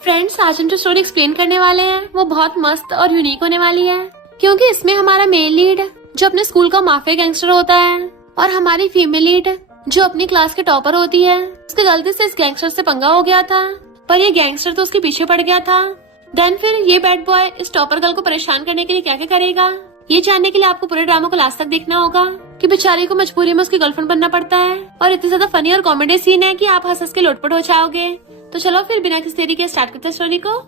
Friends, आज हम जो स्टोरी एक्सप्लेन करने वाले हैं वो बहुत मस्त और यूनिक होने वाली है, क्योंकि इसमें हमारा मेल लीड जो अपने स्कूल का माफिया गैंगस्टर होता है और हमारी फीमेल लीड जो अपनी क्लास के टॉपर होती है, उसके गलती से इस गैंगस्टर से पंगा हो गया था, पर ये गैंगस्टर तो उसके पीछे पड़ गया था। देन फिर ये बैड बॉय इस टॉपर गर्ल को परेशान करने के लिए क्या क्या करेगा, ये जानने के लिए आपको पूरे ड्रामा को लास्ट तक देखना होगा कि बेचारी को मजबूरी में उसकी गर्लफ्रेंड बनना पड़ता है और इतनी ज्यादा फनी और कॉमेडी सीन है कि आप हंस हंस के लोटपोट हो जाओगे। तो चलो फिर बिना किसी देरी के स्टार्ट करते हैं स्टोरी को।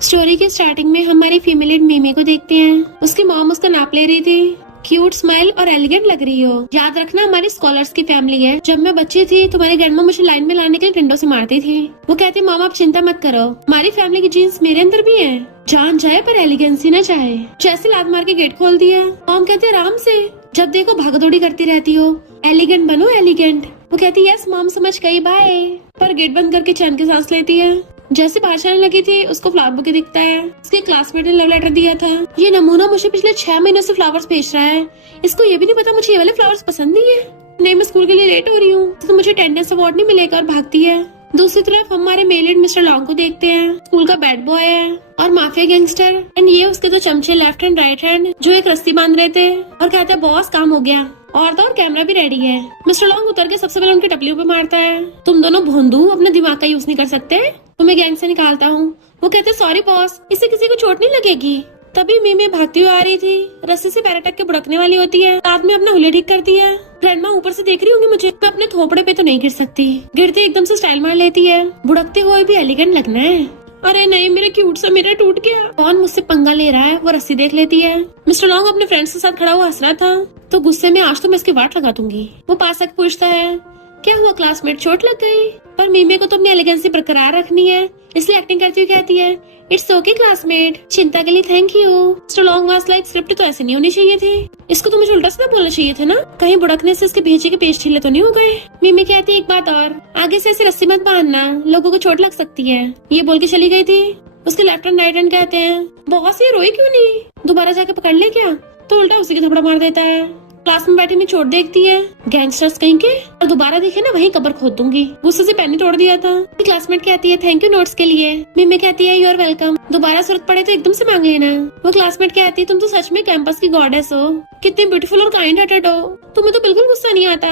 स्टोरी के स्टार्टिंग में हमारी फीमेल लीड मीमे को देखते हैं। उसकी मॉम उसका नाप ले रही थी। क्यूट स्माइल और एलिगेंट लग रही हो। याद रखना हमारी स्कॉलर्स की फैमिली है। जब मैं बच्ची थी तुम्हारी ग्रैंडमा मुझे लाइन में लाने के लिए डंडों से मारती थी। वो कहती मॉम आप चिंता मत करो, हमारी फैमिली की जीन्स मेरे अंदर भी है, जान जाए पर एलिगेंसी न जाए। जैसे लात मार के गेट खोल दिया। मॉम कहती आराम से, जब देखो भागदौड़ी करती रहती हो, एलिगेंट बनो एलिगेंट। वो कहती यस मॉम समझ गई बाय, पर गेट बंद करके चैन की सांस लेती है। जैसे बाहर चलने लगी थी उसको फ्लावर बुके दिखता है। उसके क्लासमेट ने लव लेटर दिया था। ये नमूना मुझे पिछले 6 महीनों से फ्लावर्स भेज रहा है। इसको ये भी नहीं पता मुझे ये वाले फ्लावर्स पसंद नहीं है। नहीं मैं स्कूल के लिए लेट हो रही हूँ तो मुझे अटेंडेंस अवार्ड नहीं मिलेगा और भागती है। दूसरी तरफ हमारे मेल लीड मिस्टर लॉन्ग को देखते हैं। स्कूल का बैड बॉय है और माफिया गैंगस्टर एंड ये उसके 2 चमचे लेफ्ट हैंड राइट हैंड जो एक रस्सी बांध रहे थे और कहते हैं बॉस काम हो गया और तो और कैमरा भी रेडी है। मिस्टर लॉन्ग उतर के सबसे पहले उनकी टपलियों पे मारता है। तुम दोनों भोंदू अपने दिमाग का यूज नहीं कर सकते, तुम्हें गैंग से निकालता हूँ। वो कहते सॉरी बॉस, इससे किसी को चोट नहीं लगेगी। तभी मीमे भागती हुई आ रही थी। रस्सी से पैर अटक के बुड़कने वाली होती है। रात में अपना हुलिया ठीक करती है। ग्रैंडमा ऊपर से देख रही होंगी मुझे, मैं अपने थोपड़े पे तो नहीं गिर सकती। गिरते एकदम से स्टाइल मार लेती है। बुड़कते हुए भी एलिगेंट लगना है। अरे नहीं मेरा क्यूट सा मेरा टूट गया। कौन मुझसे पंगा ले रहा है, वो रस्सी देख लेती है। मिस्टर लॉन्ग अपने फ्रेंड्स के साथ खड़ा हुआ हंस रहा था तो गुस्से में आज तो मैं इसकी वाट लगा दूंगी। वो पास आके पूछता है क्या हुआ क्लासमेट, चोट लग गई? पर मीमे को तो अपनी एलिगेंसी बरकरार रखनी है, इसलिए एक्टिंग करती हुई कहती है इट्स ओके क्लासमेट, चिंता के लिए thank you. Mister long was like script तो ऐसे नहीं होनी चाहिए थे, इसको तो मुझे उल्टा सीधा बोलना चाहिए था ना, कहीं बुड़कने से इसके भेजे के पेज ढीले तो नहीं हो गए। मीमे कहती है एक बात और, आगे से ऐसी रस्सी मत बांधना, लोगों को चोट लग सकती है। ये बोल के चली गई थी। उसके लेफ्ट एंड राइट हैंड कहते हैं बहुत ये रोई क्यों नहीं, दोबारा जाके पकड़ ले क्या? तो उल्टा उसी के थपड़ा मार देता है। क्लास में बैठी में चोट देखती है, गैंगस्टर्स कहीं के, और दोबारा देखे ना वहीं कब्र खोद दूंगी। गुस्से से पेन ही तोड़ दिया था। क्लासमेट कहती है थैंक यू नोट्स के लिए। मीमे कहती है यू आर वेलकम, दोबारा जरूरत पड़े तो एकदम से मांग लेना। वो क्लासमेट कहती है तुम तो सच में कैंपस की गॉडेस हो, कितनी ब्यूटीफुल और काइंड हार्टेड हो, तुम्हें तो बिल्कुल गुस्सा नहीं आता,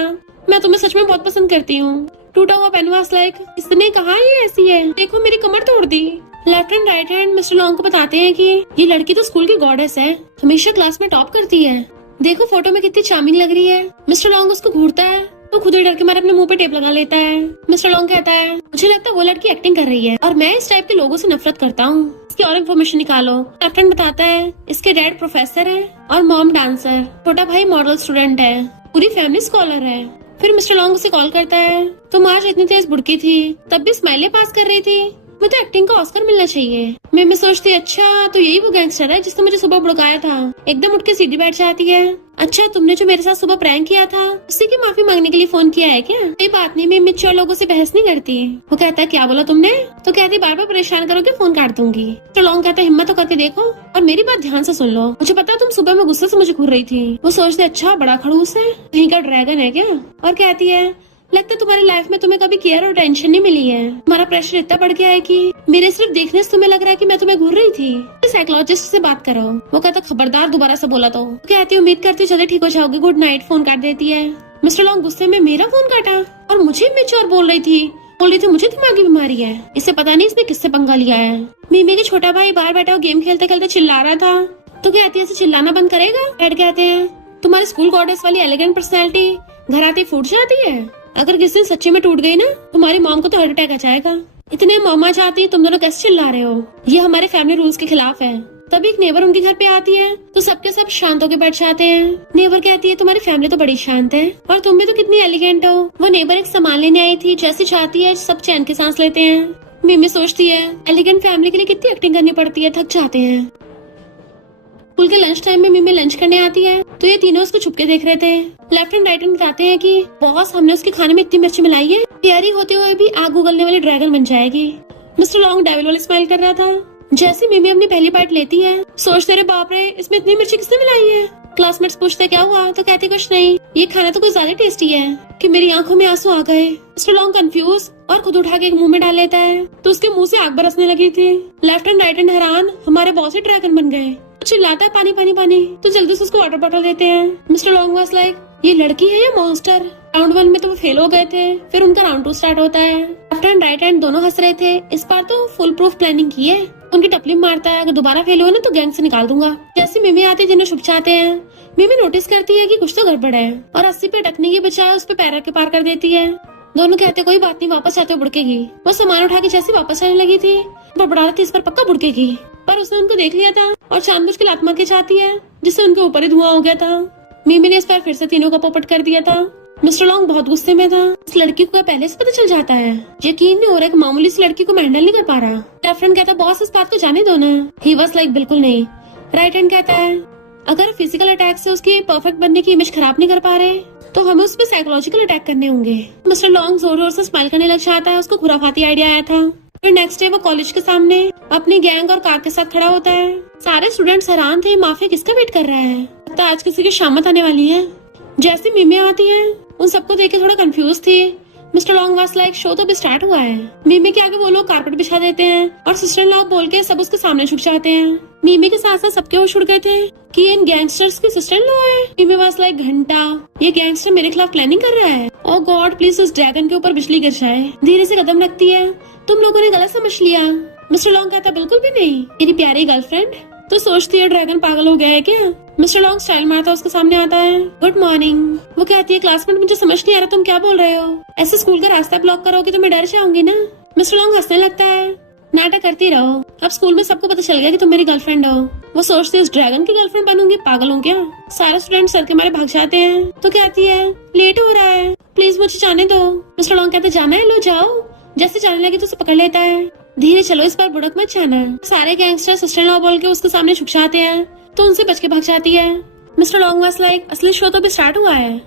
मैं तुम्हें सच में बहुत पसंद करती हूँ। टूटा हुआ पेन वाज लाइक इसने कहा ये ऐसी है, देखो मेरी कमर तोड़ दी। Left and right hand mister long को बताते हैं कि ये लड़की तो स्कूल की गॉडेस है, हमेशा क्लास में टॉप करती है, देखो फोटो में कितनी चार्मिंग लग रही है। मिस्टर लॉन्ग उसको घूरता है तो खुद ही डर के मारे अपने मुंह पे टेप लगा लेता है। मिस्टर लॉन्ग कहता है मुझे लगता है वो लड़की एक्टिंग कर रही है और मैं इस टाइप के लोगों से नफरत करता हूँ, इसकी और इन्फॉर्मेशन निकालो। कैप्टन बताता है इसके डैड प्रोफेसर है और मॉम डांसर, छोटा भाई मॉडल स्टूडेंट है, पूरी फैमिली स्कॉलर है। फिर मिस्टर लॉन्ग उसे कॉल करता है तुम आज इतनी तेज बुड़की थी तब भी स्माइले पास कर रही थी, मुझे तो एक्टिंग का ऑस्कर मिलना चाहिए। मैं सोचती अच्छा तो यही वो गैंगस्टर है जिसने मुझे सुबह बुड़काया था। एकदम उठ के सीधी बैठ जाती है। अच्छा तुमने जो मेरे साथ सुबह प्रैंक किया था उसी की माफी मांगने के लिए फोन किया है क्या? कोई बात नहीं, मैं मेच्योर लोगों से बहस नहीं करती। वो कहता है क्या बोला तुमने? तो कहती बार बार परेशान करोगे फोन काट दूंगी। तो लॉन्ग कहता है हिम्मत तो करके देखो और मेरी बात ध्यान से सुन लो, मुझे पता है तुम सुबह में गुस्से से मुझे घूर रही थी। वो सोचते अच्छा बड़ा खड़ूस है, कहीं का ड्रैगन है क्या? और कहती है लगता है तुम्हारी लाइफ में तुम्हें कभी केयर और टेंशन नहीं मिली है, तुम्हारा प्रेशर इतना बढ़ गया है कि मेरे सिर्फ देखने से तुम्हें लग रहा है कि मैं तुम्हें घूर रही थी। साइकोलॉजिस्ट से बात करो। वो कहता खबरदार दोबारा से बोला तो कहती उम्मीद करती हूँ जल्दी ठीक हो जाओगे, गुड नाइट। फोन काट देती है। मिस्टर लॉन्ग गुस्से में मेरा फोन काटा और मुझे मेच्योर बोल रही थी मुझे दिमागी बीमारी है, इसे पता नहीं इसने किससे पंगा लिया है। मीमे के छोटा भाई बाहर बैठा गेम खेलते खेलते चिल्ला रहा था तो कहती है ऐसे चिल्लाना बंद करेगा? डैड कहते हैं तुम्हारी स्कूल गॉडेस वाली एलिगेंट पर्सनैलिटी घर आते फूट जाती है, अगर किसी दिन सच्चे में टूट गई ना तुम्हारी मॉम को तो हार्ट अटैक आ जाएगा। इतने मामा चाहती है, तुम दोनों कैसे चिल्ला रहे हो, ये हमारे फैमिली रूल्स के खिलाफ है। तभी एक नेबर उनके घर पे आती है तो सबके सब शांत होकर बैठ जाते हैं। नेबर कहती है तुम्हारी फैमिली तो बड़ी शांत है और तुम भी तो कितनी एलिगेंट हो। वो नेबर एक सामान लेने आई थी, जैसी चाहती है सब चैन की सांस लेते हैं। मीमी सोचती है एलिगेंट फैमिली के लिए कितनी एक्टिंग करनी पड़ती है, थक जाते हैं। स्कूल के लंच टाइम में मीमी लंच करने आती है तो ये तीनों उसको छुपके देख रहे थे। लेफ्ट एंड राइट हैंड बताते हैं कि बॉस हमने उसके खाने में इतनी मिर्ची मिलाई है तैयारी होते हुए भी आग उगलने वाली ड्रैगन बन जाएगी। मिस्टर लॉन्ग डेविल वाली स्माइल कर रहा था। जैसे मीमी अपनी पहली बाइट लेती है सोचते रहे बाप रे इसमें इतनी मिर्ची किसने मिलाई है, क्लासमेट्स पूछते क्या हुआ तो कहती कुछ नहीं, ये खाना तो कुछ ज्यादा टेस्टी है कि मेरी आंखों में आंसू आ गए। मिस्टर लॉन्ग कंफ्यूज और खुद उठा के एक मुंह में डाल लेता है तो उसके मुंह से आग बरसने लगी थी। लेफ्ट एंड राइट एंड हैरान, हमारे बॉस ही ड्रैगन बन गए। चिल्लाता है पानी पानी पानी तो जल्दी से उसको वाटर बॉटल देते हैं। मिस्टर लॉन्ग वाज लाइक ये लड़की है या मॉन्स्टर। राउंड 1 में तो वो फेल हो गए थे, फिर उनका राउंड 2 स्टार्ट होता है। लेफ्ट एंड राइट हैंड दोनों हंस रहे थे। इस बार तो फुल प्रूफ प्लानिंग की है। उनकी टपली मारता है, अगर दोबारा फेल हुआ ना तो गैंग से निकाल दूंगा। जैसे मिमी आती है जिन्हें शुभ चाहते हैं, मिमी नोटिस करती है कि कुछ तो गड़बड़ है और 80 पे अटकने की बजाय उस पे पैर रख के पार कर देती है। दोनों कहते कोई बात नहीं, वापस आते बुड़केगी। वो सामान उठा के जैसी वापस आने लगी थी बड़बड़ा रही थी इस पर पक्का बुड़केगी, पर उसने उनको देख लिया था और जानबूझ के लात मार के चाहती है जिससे उनके ऊपर ही धुआं हो गया था। मिमी ने इस पर फिर से तीनों का पोपट कर दिया था। मिस्टर लॉन्ग बहुत गुस्से में था। इस लड़की को पहले से पता चल जाता है, यकीन नहीं हो रहा कि मामूली सी लड़की को हैंडल नहीं कर पा रहा। लेफ्ट हैंड कहता बॉस इस बात को जाने दो ना। ही वाज लाइक बिल्कुल नहीं। राइट हैंड कहता है अगर फिजिकल अटैक से उसकी परफेक्ट बनने की इमेज खराब नहीं कर पा रहे तो हमें उस पर साइकोलॉजिकल अटैक करने होंगे। मिस्टर लॉन्ग जोर जोर से स्माइल करने लग जाता है। उसको खुराफाती आइडिया आया था। फिर नेक्स्ट डे वो कॉलेज के सामने अपनी गैंग और कार के साथ खड़ा होता है। सारे स्टूडेंट्स हैरान थे, माफिया किसका वेट कर रहा है, लगता है आज किसी की शामत आने वाली है। जैसी मीमी आती है उन सबको देख के थोड़ा कंफ्यूज थी। Mister long was like show तो भी स्टार्ट हुआ है। मीमी के आगे वो लोग कारपेट बिछा देते हैं और सिस्टर इन लॉ बोल के सब उसके सामने झुक जाते हैं। मीमी के साथ साथ सबके होश उड़ गए थे कि इन गैंगस्टर्स की सिस्टर इन लॉ है। मीमी वाज लाइक घंटा, ये गैंगस्टर मेरे खिलाफ प्लानिंग कर रहा है। ओह गॉड प्लीज उस ड्रैगन के ऊपर बिजली गिर जाए। धीरे से कदम रखती है, तुम लोगों ने गलत समझ लिया। मिस्टर लॉन्ग कहता बिल्कुल भी नहीं, मेरी प्यारी गर्लफ्रेंड। तो सोचती है ड्रैगन पागल हो गया है क्या। मिस्टर लॉन्ग स्टाइल मारता उसके सामने आता है। Good morning. वो कहती है क्लासमेट मुझे समझ नहीं आ रहा तुम क्या बोल रहे हो, ऐसे स्कूल का रास्ता ब्लॉक करोगे तो मैं डर जाऊंगी ना। मिस्टर लॉन्ग हंसने लगता है, नाटक करती रहो, अब स्कूल में सबको पता चल गया कि तुम मेरी गर्लफ्रेंड हो। वो सोचती है इस ड्रैगन की गर्लफ्रेंड बनूंगी, पागल हूँ क्या। सारे स्टूडेंट सर के मारे भाग जाते हैं तो कहती है लेट हो रहा है प्लीज मुझे जाने दो। मिस्टर लॉन्ग कहते जाना है, लो जाओ। जैसे जाने लगी तो उसे पकड़ लेता है, धीरे चलो इस बार बुड़क मत जाना। सारे गैंगस्टर सिस्टर इन लॉ बोल के उसके सामने झुक जाते हैं तो उनसे बच के भाग जाती है। मिस्टर लॉन्ग वाज लाइक असली शो तो भी स्टार्ट हुआ है।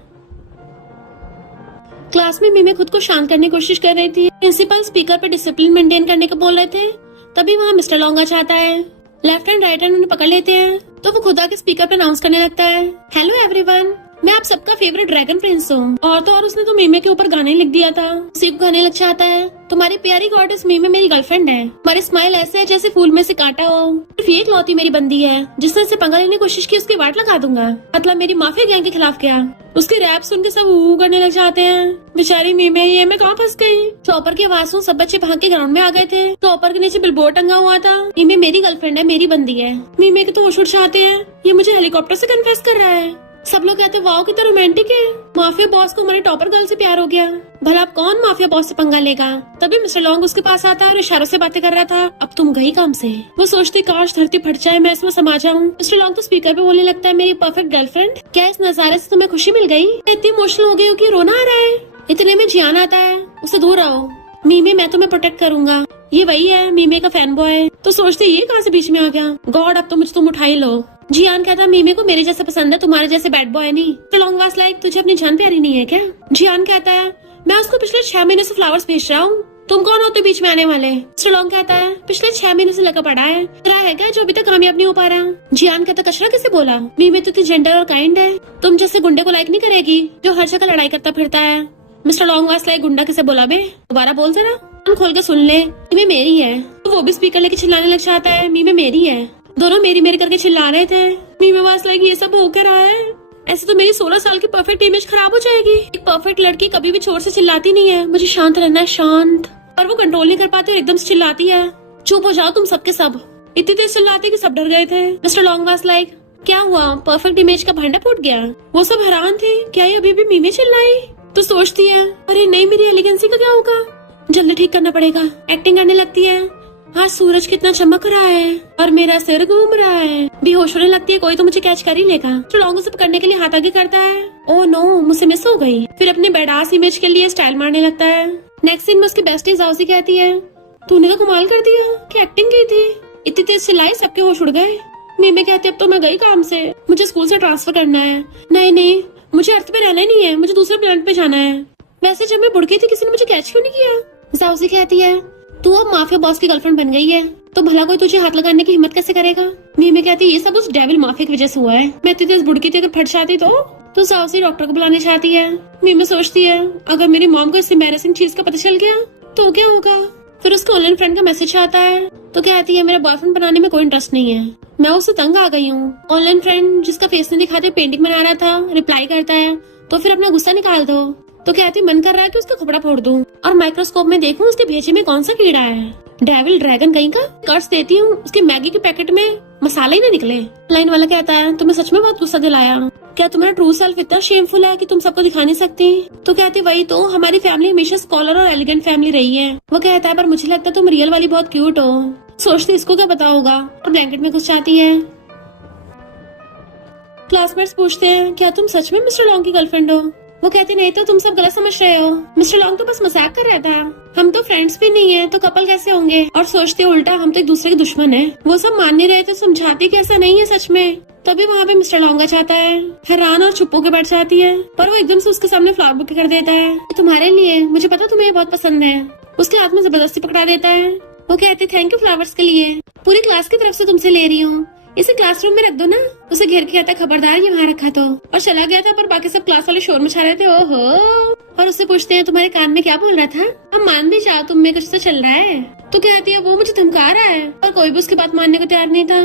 क्लास में मीमी खुद को शांत करने की कोशिश कर रही थी। प्रिंसिपल स्पीकर पे डिसिप्लिन मेंटेन करने को बोल रहे थे, तभी वहाँ मिस्टर लॉन्ग आ जाता है। लेफ्ट हैंड राइट हैंड उन्हें पकड़ लेते हैं तो वो खुद आके स्पीकर पे अनाउंस करने लगता है, हेलो एवरीवन, मैं आप सबका फेवरेट ड्रैगन प्रिंस हूँ। और तो और उसने तो मीमे के ऊपर गाने लिख दिया था। उसी को गाने लग जाता है, तुम्हारी प्यारी गॉडेस मीमे मेरी गर्लफ्रेंड है, तुम्हारी स्माइल ऐसे है जैसे फूल में से काटा हो, सिर्फ ये इकलौती मेरी बंदी है जिसने इसे पंगा लेने की कोशिश की उसकी वाट लगा दूंगा। मतलब मेरी माफिया गैंग के खिलाफ क्या। उसके रैप सुन के सब ऊ करने लग जाते हैं। बेचारी मीमे ये मैं कहाँ फंस गई। चॉपर की आवाज सुन सब बच्चे भाग के ग्राउंड में आ गए थे। चॉपर के नीचे बिलबोर्ड टंगा हुआ था, मीमे मेरी गर्लफ्रेंड है, मेरी बंदी है। मीमे के तो होश उड़ जाते हैं, ये मुझे हेलीकॉप्टर से कन्फेस कर रहा है। सब लोग कहते वाओ कितना रोमांटिक है, माफिया बॉस को हमारी टॉपर गर्ल से प्यार हो गया। भला अब कौन माफिया बॉस से पंगा लेगा। तभी मिस्टर लॉन्ग उसके पास आता है और इशारों से बातें कर रहा था, अब तुम गई काम से। वो सोचती काश धरती फट जाए, मैं इसमें समा जाऊं। मिस्टर लॉन्ग तो स्पीकर पे बोलने लगता है, मेरी परफेक्ट गर्लफ्रेंड, क्या इस नजारे से तुम्हें खुशी मिल गई। इतनी इमोशनल हो गई हो कि रोना आ रहा है। इतने में जियान आता है, उससे दूर आओ मीमे, मैं तुम्हें प्रोटेक्ट करूंगा। ये वही है मीमे का फैन बॉय। तो सोचते ये कहाँ से बीच में आ गया, गॉड अब तो मुझे तुम उठा ही लो। जियान कहता मीमे को मेरे जैसे पसंद है, तुम्हारे जैसे बैड बॉय नहीं। तो लॉन्ग वाज लाइक तुझे अपनी जान प्यारी नहीं है क्या। जियान कहता है मैं उसको पिछले 6 महीने से फ्लावर्स भेज रहा हूँ, तुम कौन होते बीच में आने वाले। मिस्टर लॉन्ग कहता है पिछले 6 महीने से लगा पड़ा है, तेरा है क्या जो अभी तक कामयाब नहीं हो पा रहा। जियान कहता कचरा किसे बोला, मीमे तो जेंडर और काइंड है, तुम जैसे गुंडे को लाइक नहीं करेगी जो हर जगह लड़ाई करता फिरता है। मिस्टर लॉन्ग वाज लाइक गुंडा किसे बोला बे, दोबारा बोल जरा, कान खोल के सुन ले, मीमे मेरी है। तो वो भी स्पीकर लेके चिल्लाने लग जाता है, मीमे मेरी है। दोनों मेरी मेरी करके चिल्ला रहे थे। मीमे वाज लाइक ये सब हो कर रहा है, ऐसे तो मेरी 16 साल की परफेक्ट इमेज खराब हो जाएगी। एक परफेक्ट लड़की कभी भी जोर से चिल्लाती नहीं है, मुझे शांत रहना है, शांत। पर वो कंट्रोल नहीं कर पाती और एकदम से चिल्लाती है, चुप हो जाओ तुम सबके सब। इतनी तेज चिल्लाती कि सब डर गए थे। मिस्टर लॉन्ग वाज लाइक क्या हुआ, परफेक्ट इमेज का भांडा फूट गया। वो सब हैरान थे, क्या ये अभी भी मीमे चिल्लाई। तो सोचती है अरे नहीं मेरी एलिगेंसी का क्या होगा, जल्दी ठीक करना पड़ेगा। एक्टिंग करने लगती है, आज सूरज कितना चमक रहा है और मेरा सिर घूम रहा है। बेहोश होने लगती है, कोई तो मुझे कैच कर ही लेगा। तो लॉन्ग उसे पकड़ने के लिए हाथ आगे करता है, ओह नो मुझसे मिस हो गई। फिर अपने बेडास इमेज के लिए स्टाइल मारने लगता है। नेक्स्ट सीन में उसकी बेस्टी जाओसी कहती है तूने तो कमाल कर दिया कि एक्टिंग की थी, इतनी तेज चिल्लाई सबके होश उड़ गए। मीमे कहते अब तो मैं गई काम से, मुझे स्कूल से ट्रांसफर करना है। नहीं नहीं मुझे अर्थ पे रहना ही नहीं है, मुझे दूसरे प्लेनेट पे जाना है। वैसे जब मैं बुड़की थी किसी ने मुझे कैच क्यों नहीं किया। जाओसी कहती है तू अब माफिया बॉस की गर्लफ्रेंड बन गई है, तो भला कोई तुझे हाथ लगाने की हिम्मत कैसे करेगा? मीमे कहती ये सब उस डेविल माफिया की वजह से हुआ है। मैं इतनी तेज बुड़की थी, अगर फट जाती तो साउसी डॉक्टर को बुलाने चाहती है। मीमे सोचती है अगर मेरी मॉम को इस एम्बैरेसिंग चीज का पता चल गया तो क्या होगा। फिर उसके ऑनलाइन फ्रेंड का मैसेज आता है तो कहती है मेरा बॉयफ्रेंड बनाने में कोई इंटरेस्ट नहीं है, मैं उससे तंग आ गई हूँ। ऑनलाइन फ्रेंड जिसका फेस नहीं दिखाते पेंटिंग बना रहा था रिप्लाई करता है तो फिर अपना गुस्सा निकाल दो। तो कहती मन कर रहा है कि उसका कपड़ा फोड़ दूं और माइक्रोस्कोप में देखूं उसके भेजे में कौन सा कीड़ा है। डेविल ड्रैगन कहीं का कर्ज देती हूँ उसके मैगी के पैकेट में मसाला ही ना निकले। लाइन वाला कहता है तुम्हें सच में बहुत गुस्सा दिलाया, क्या तुम्हारा ट्रू सेल्फ इतना शेमफुल है कि तुम सबको दिखा नहीं सकती? तो कहती वही तो, हमारी फैमिली हमेशा स्कॉलर और एलिगेंट फैमिली रही है। वो कहता है पर मुझे लगता है तुम रियल वाली बहुत क्यूट हो। सोचती इसको क्या पता होगा और ब्लैंकेट में घुस जाती है। क्लासमेट्स पूछते हैं क्या तुम सच में मिस्टर लॉन्ग की गर्लफ्रेंड हो? वो कहती नहीं तो तुम सब गलत समझ रहे हो, मिस्टर लॉन्ग तो बस मजाक कर रहा था, हम तो फ्रेंड्स भी नहीं है तो कपल कैसे होंगे? और सोचते उल्टा हम तो एक दूसरे के दुश्मन हैं। वो सब मान नहीं रहे तो समझाती कि ऐसा नहीं है सच में। तभी वहाँ पे मिस्टर लॉन्ग आ जाता है, हैरान और चुप होकर बैठ जाती है पर वो एकदम से उसके सामने फ्लावर बुके कर देता है तुम्हारे लिए, मुझे पता तुम्हें बहुत पसंद है। उसके हाथ में जबरदस्ती पकड़ा देता है। वो कहते थैंक यू फ्लावर्स के लिए, पूरी क्लास की तरफ से तुमसे ले रही हूँ, इसे क्लासरूम में रख दो ना। उसे घेर के कहता खबरदार ये वहाँ रखा तो, और चला गया था पर बाकी सब क्लास वाले शोर मचा रहे थे ओहो। और उससे पूछते हैं तुम्हारे कान में क्या बोल रहा था? अब मान भी जाओ तुम में कुछ तो चल रहा है। तो कहती है वो मुझे धमका रहा है और कोई भी उसकी बात मानने को तैयार नहीं था।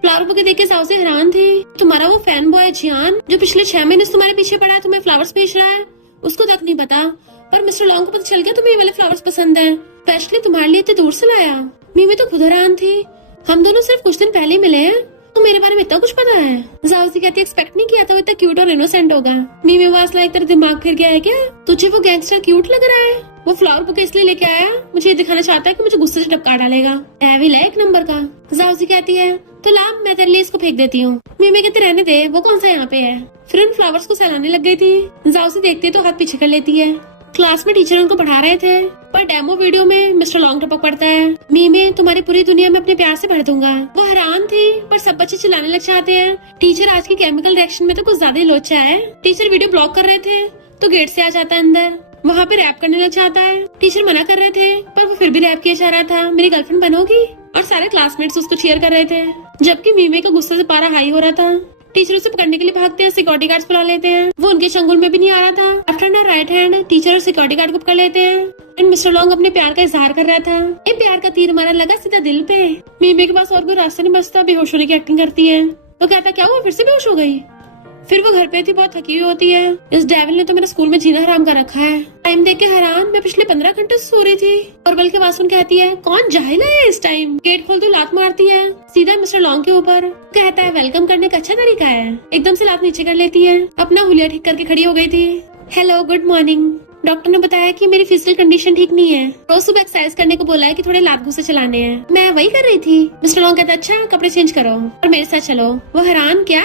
फ्लावर बुके देख के साउ से हैरान थी। तुम्हारा वो फैन बॉय जियान जो पिछले 6 महीने से तुम्हारे पीछे पड़ा है तुम्हें फ्लावर्स भेज रहा है, उसको तक नहीं पता पर मिस्टर लॉन्ग को पता चल गया तुम्हें ये वाले फ्लावर्स पसंद है, स्पेशली तुम्हारे लिए इतने दूर से लाया। मीमी तो खुद हैरान थी, हम दोनों सिर्फ कुछ दिन पहले मिले हैं तो मेरे बारे में इतना कुछ पता है। जाओसी कहती एक्सपेक्ट नहीं किया था वो इतना क्यूट और इनोसेंट होगा। मीमी वास लाइक तेरा दिमाग फिर गया है क्या? तुझे वो गैंगस्टर क्यूट लग रहा है? वो फ्लावर बुके इसलिए लेके आया मुझे ये दिखाना चाहता है कि मुझे गुस्से से टपका डालेगा, डेविल है एक नंबर का। जाओसी कहती है तो ला मैं तेरे लिए इसको फेंक देती हूँ। मीमी कहते रहने दे, वो कौन सा यहाँ पे है। फिर उन फ्लावर्स को सहलाने लग गई थी। जाओसी देखती है तो हाथ पीछे कर लेती है। क्लास में टीचर उनको पढ़ा रहे थे पर डेमो वीडियो में मिस्टर लॉन्ग टपक पड़ता है, मीमे तुम्हारी पूरी दुनिया में अपने प्यार से भर दूंगा। वो हैरान थी पर सब बच्चे चिल्लाने लग जाते हैं टीचर आज की केमिकल रिएक्शन में तो कुछ ज्यादा ही लोचा है। टीचर वीडियो ब्लॉक कर रहे थे तो गेट से आ जाता है अंदर, वहाँ पे रैप करने लग जाता है। टीचर मना कर रहे थे पर वो फिर भी रैप किया जा रहा था, मेरी गर्लफ्रेंड बनोगी? और सारे क्लासमेट्स उसको चीयर कर रहे थे जबकि मीमे का गुस्से से पारा हाई हो रहा था। टीचर उसे पकड़ने के लिए भागते हैं, सिक्योरिटी गार्ड्स बुला लेते हैं, वो उनके चंगुल में भी नहीं आ रहा था। लेफ्ट हैंड और राइट हैंड टीचर और सिक्योरिटी गार्ड को पकड़ लेते हैं एंड मिस्टर लॉन्ग अपने प्यार का इजहार कर रहा था। ये प्यार का तीर मारा लगा सीधा दिल पे। मीमे के पास और कोई रास्ता नहीं बचता, बेहोश होने की एक्टिंग करती है। तो कहता क्या हुआ फिर से बेहोश हो गई? फिर वो घर पे थी बहुत थकी हुई होती है, इस डेविल ने तो मेरे स्कूल में जीना हराम कर रखा है। टाइम देख के हैरान, मैं पिछले 15 घंटे से सो रही थी। और बल्कि वासुन कहती है कौन जाहिल है इस टाइम? गेट खोल दो, लात मारती है सीधा मिस्टर लॉन्ग के ऊपर। कहता है वेलकम करने का अच्छा तरीका है, एकदम से लात नीचे कर लेती है। अपना हुलिया ठीक करके खड़ी हो गई थी। हेलो गुड मॉर्निंग, डॉक्टर ने बताया कि मेरी फिजिकल कंडीशन ठीक नहीं है, रोज सुबह एक्सरसाइज करने को बोला है कि थोड़े लात घुसे चलाने हैं, मैं वही कर रही थी। मिस्टर लॉन्ग कहता अच्छा कपड़े चेंज करो और मेरे साथ चलो। वो हैरान क्या?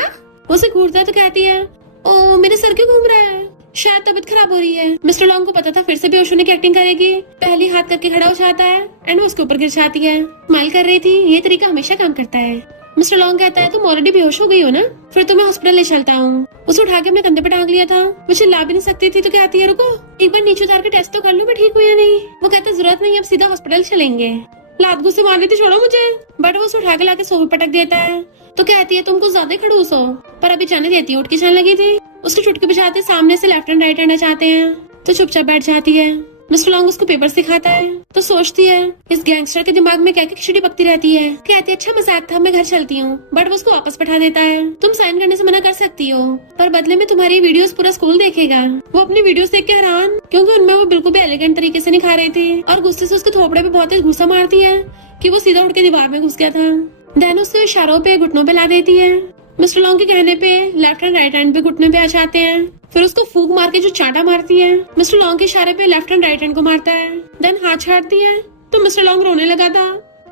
उसे घूरता तो कहती है ओ मेरे सर क्यों घूम रहा है, शायद तबीयत खराब हो रही है। मिस्टर लॉन्ग को पता था फिर से बेहोश होने की एक्टिंग करेगी, पहली हाथ करके खड़ा हो जाता है एंड वो उसके ऊपर गिर जाती है। स्माइल कर रही थी, ये तरीका हमेशा काम करता है। मिस्टर लॉन्ग कहता है तुम ऑलरेडी बेहोश हो गई हो ना, फिर तुम्हें हॉस्पिटल ले चलता हूँ। उसे उठा के अपने कंधे पे टांग लिया था, वो चिल्ला भी नहीं सकती थी तो कहती है रुको एक बार नीचे उतार के टेस्ट तो कर लूं मैं ठीक हुई या नहीं। वो कहता जरूरत नहीं, अब सीधा हॉस्पिटल चलेंगे। लात घुसे मारनी थी, छोड़ो मुझे। बट वो उसे उठा के लाके सोफे पटक देता है। तो कहती है तुम कुछ ज्यादा खड़ूस हो, पर अभी जाने देती है, उठ के जाने लगी थी। उसकी चुटकी बजाते सामने से लेफ्ट एंड राइट हैंड आ जाते हैं तो चुपचाप बैठ जाती है। मिस्टर लॉन्ग उसको पेपर सिखाता है तो सोचती है इस गैंगस्टर के दिमाग में क्या क्या खिचड़ी पकती रहती है। कहती है अच्छा मजाक था, मैं घर चलती हूँ। बट वो उसको वापस बैठा देता है, तुम साइन करने से मना कर सकती हो पर बदले में तुम्हारी वीडियोस पूरा स्कूल देखेगा। वो अपनी वीडियोस देख के हैरान, क्योंकि उनमें वो बिल्कुल भी एलिगेंट तरीके से नहीं खा रहे थे और गुस्से से उसके थोपड़े पे बहुत तेज घुसा मारती है कि वो सीधा उठ के दीवार में घुस गया था। देन उसके इशारों पे घुटनों पे ला देती है। मिस्टर लॉन्ग के कहने पे लेफ्ट हैंड राइट हैंड पे घुटने पे आ जाते हैं। फिर उसको फूक मार के जो चांटा मारती है, मिस्टर लॉन्ग के इशारे पे लेफ्ट हैंड राइट हैंड को मारता है। देन हाथ छाड़ती है तो मिस्टर लॉन्ग रोने लगा था।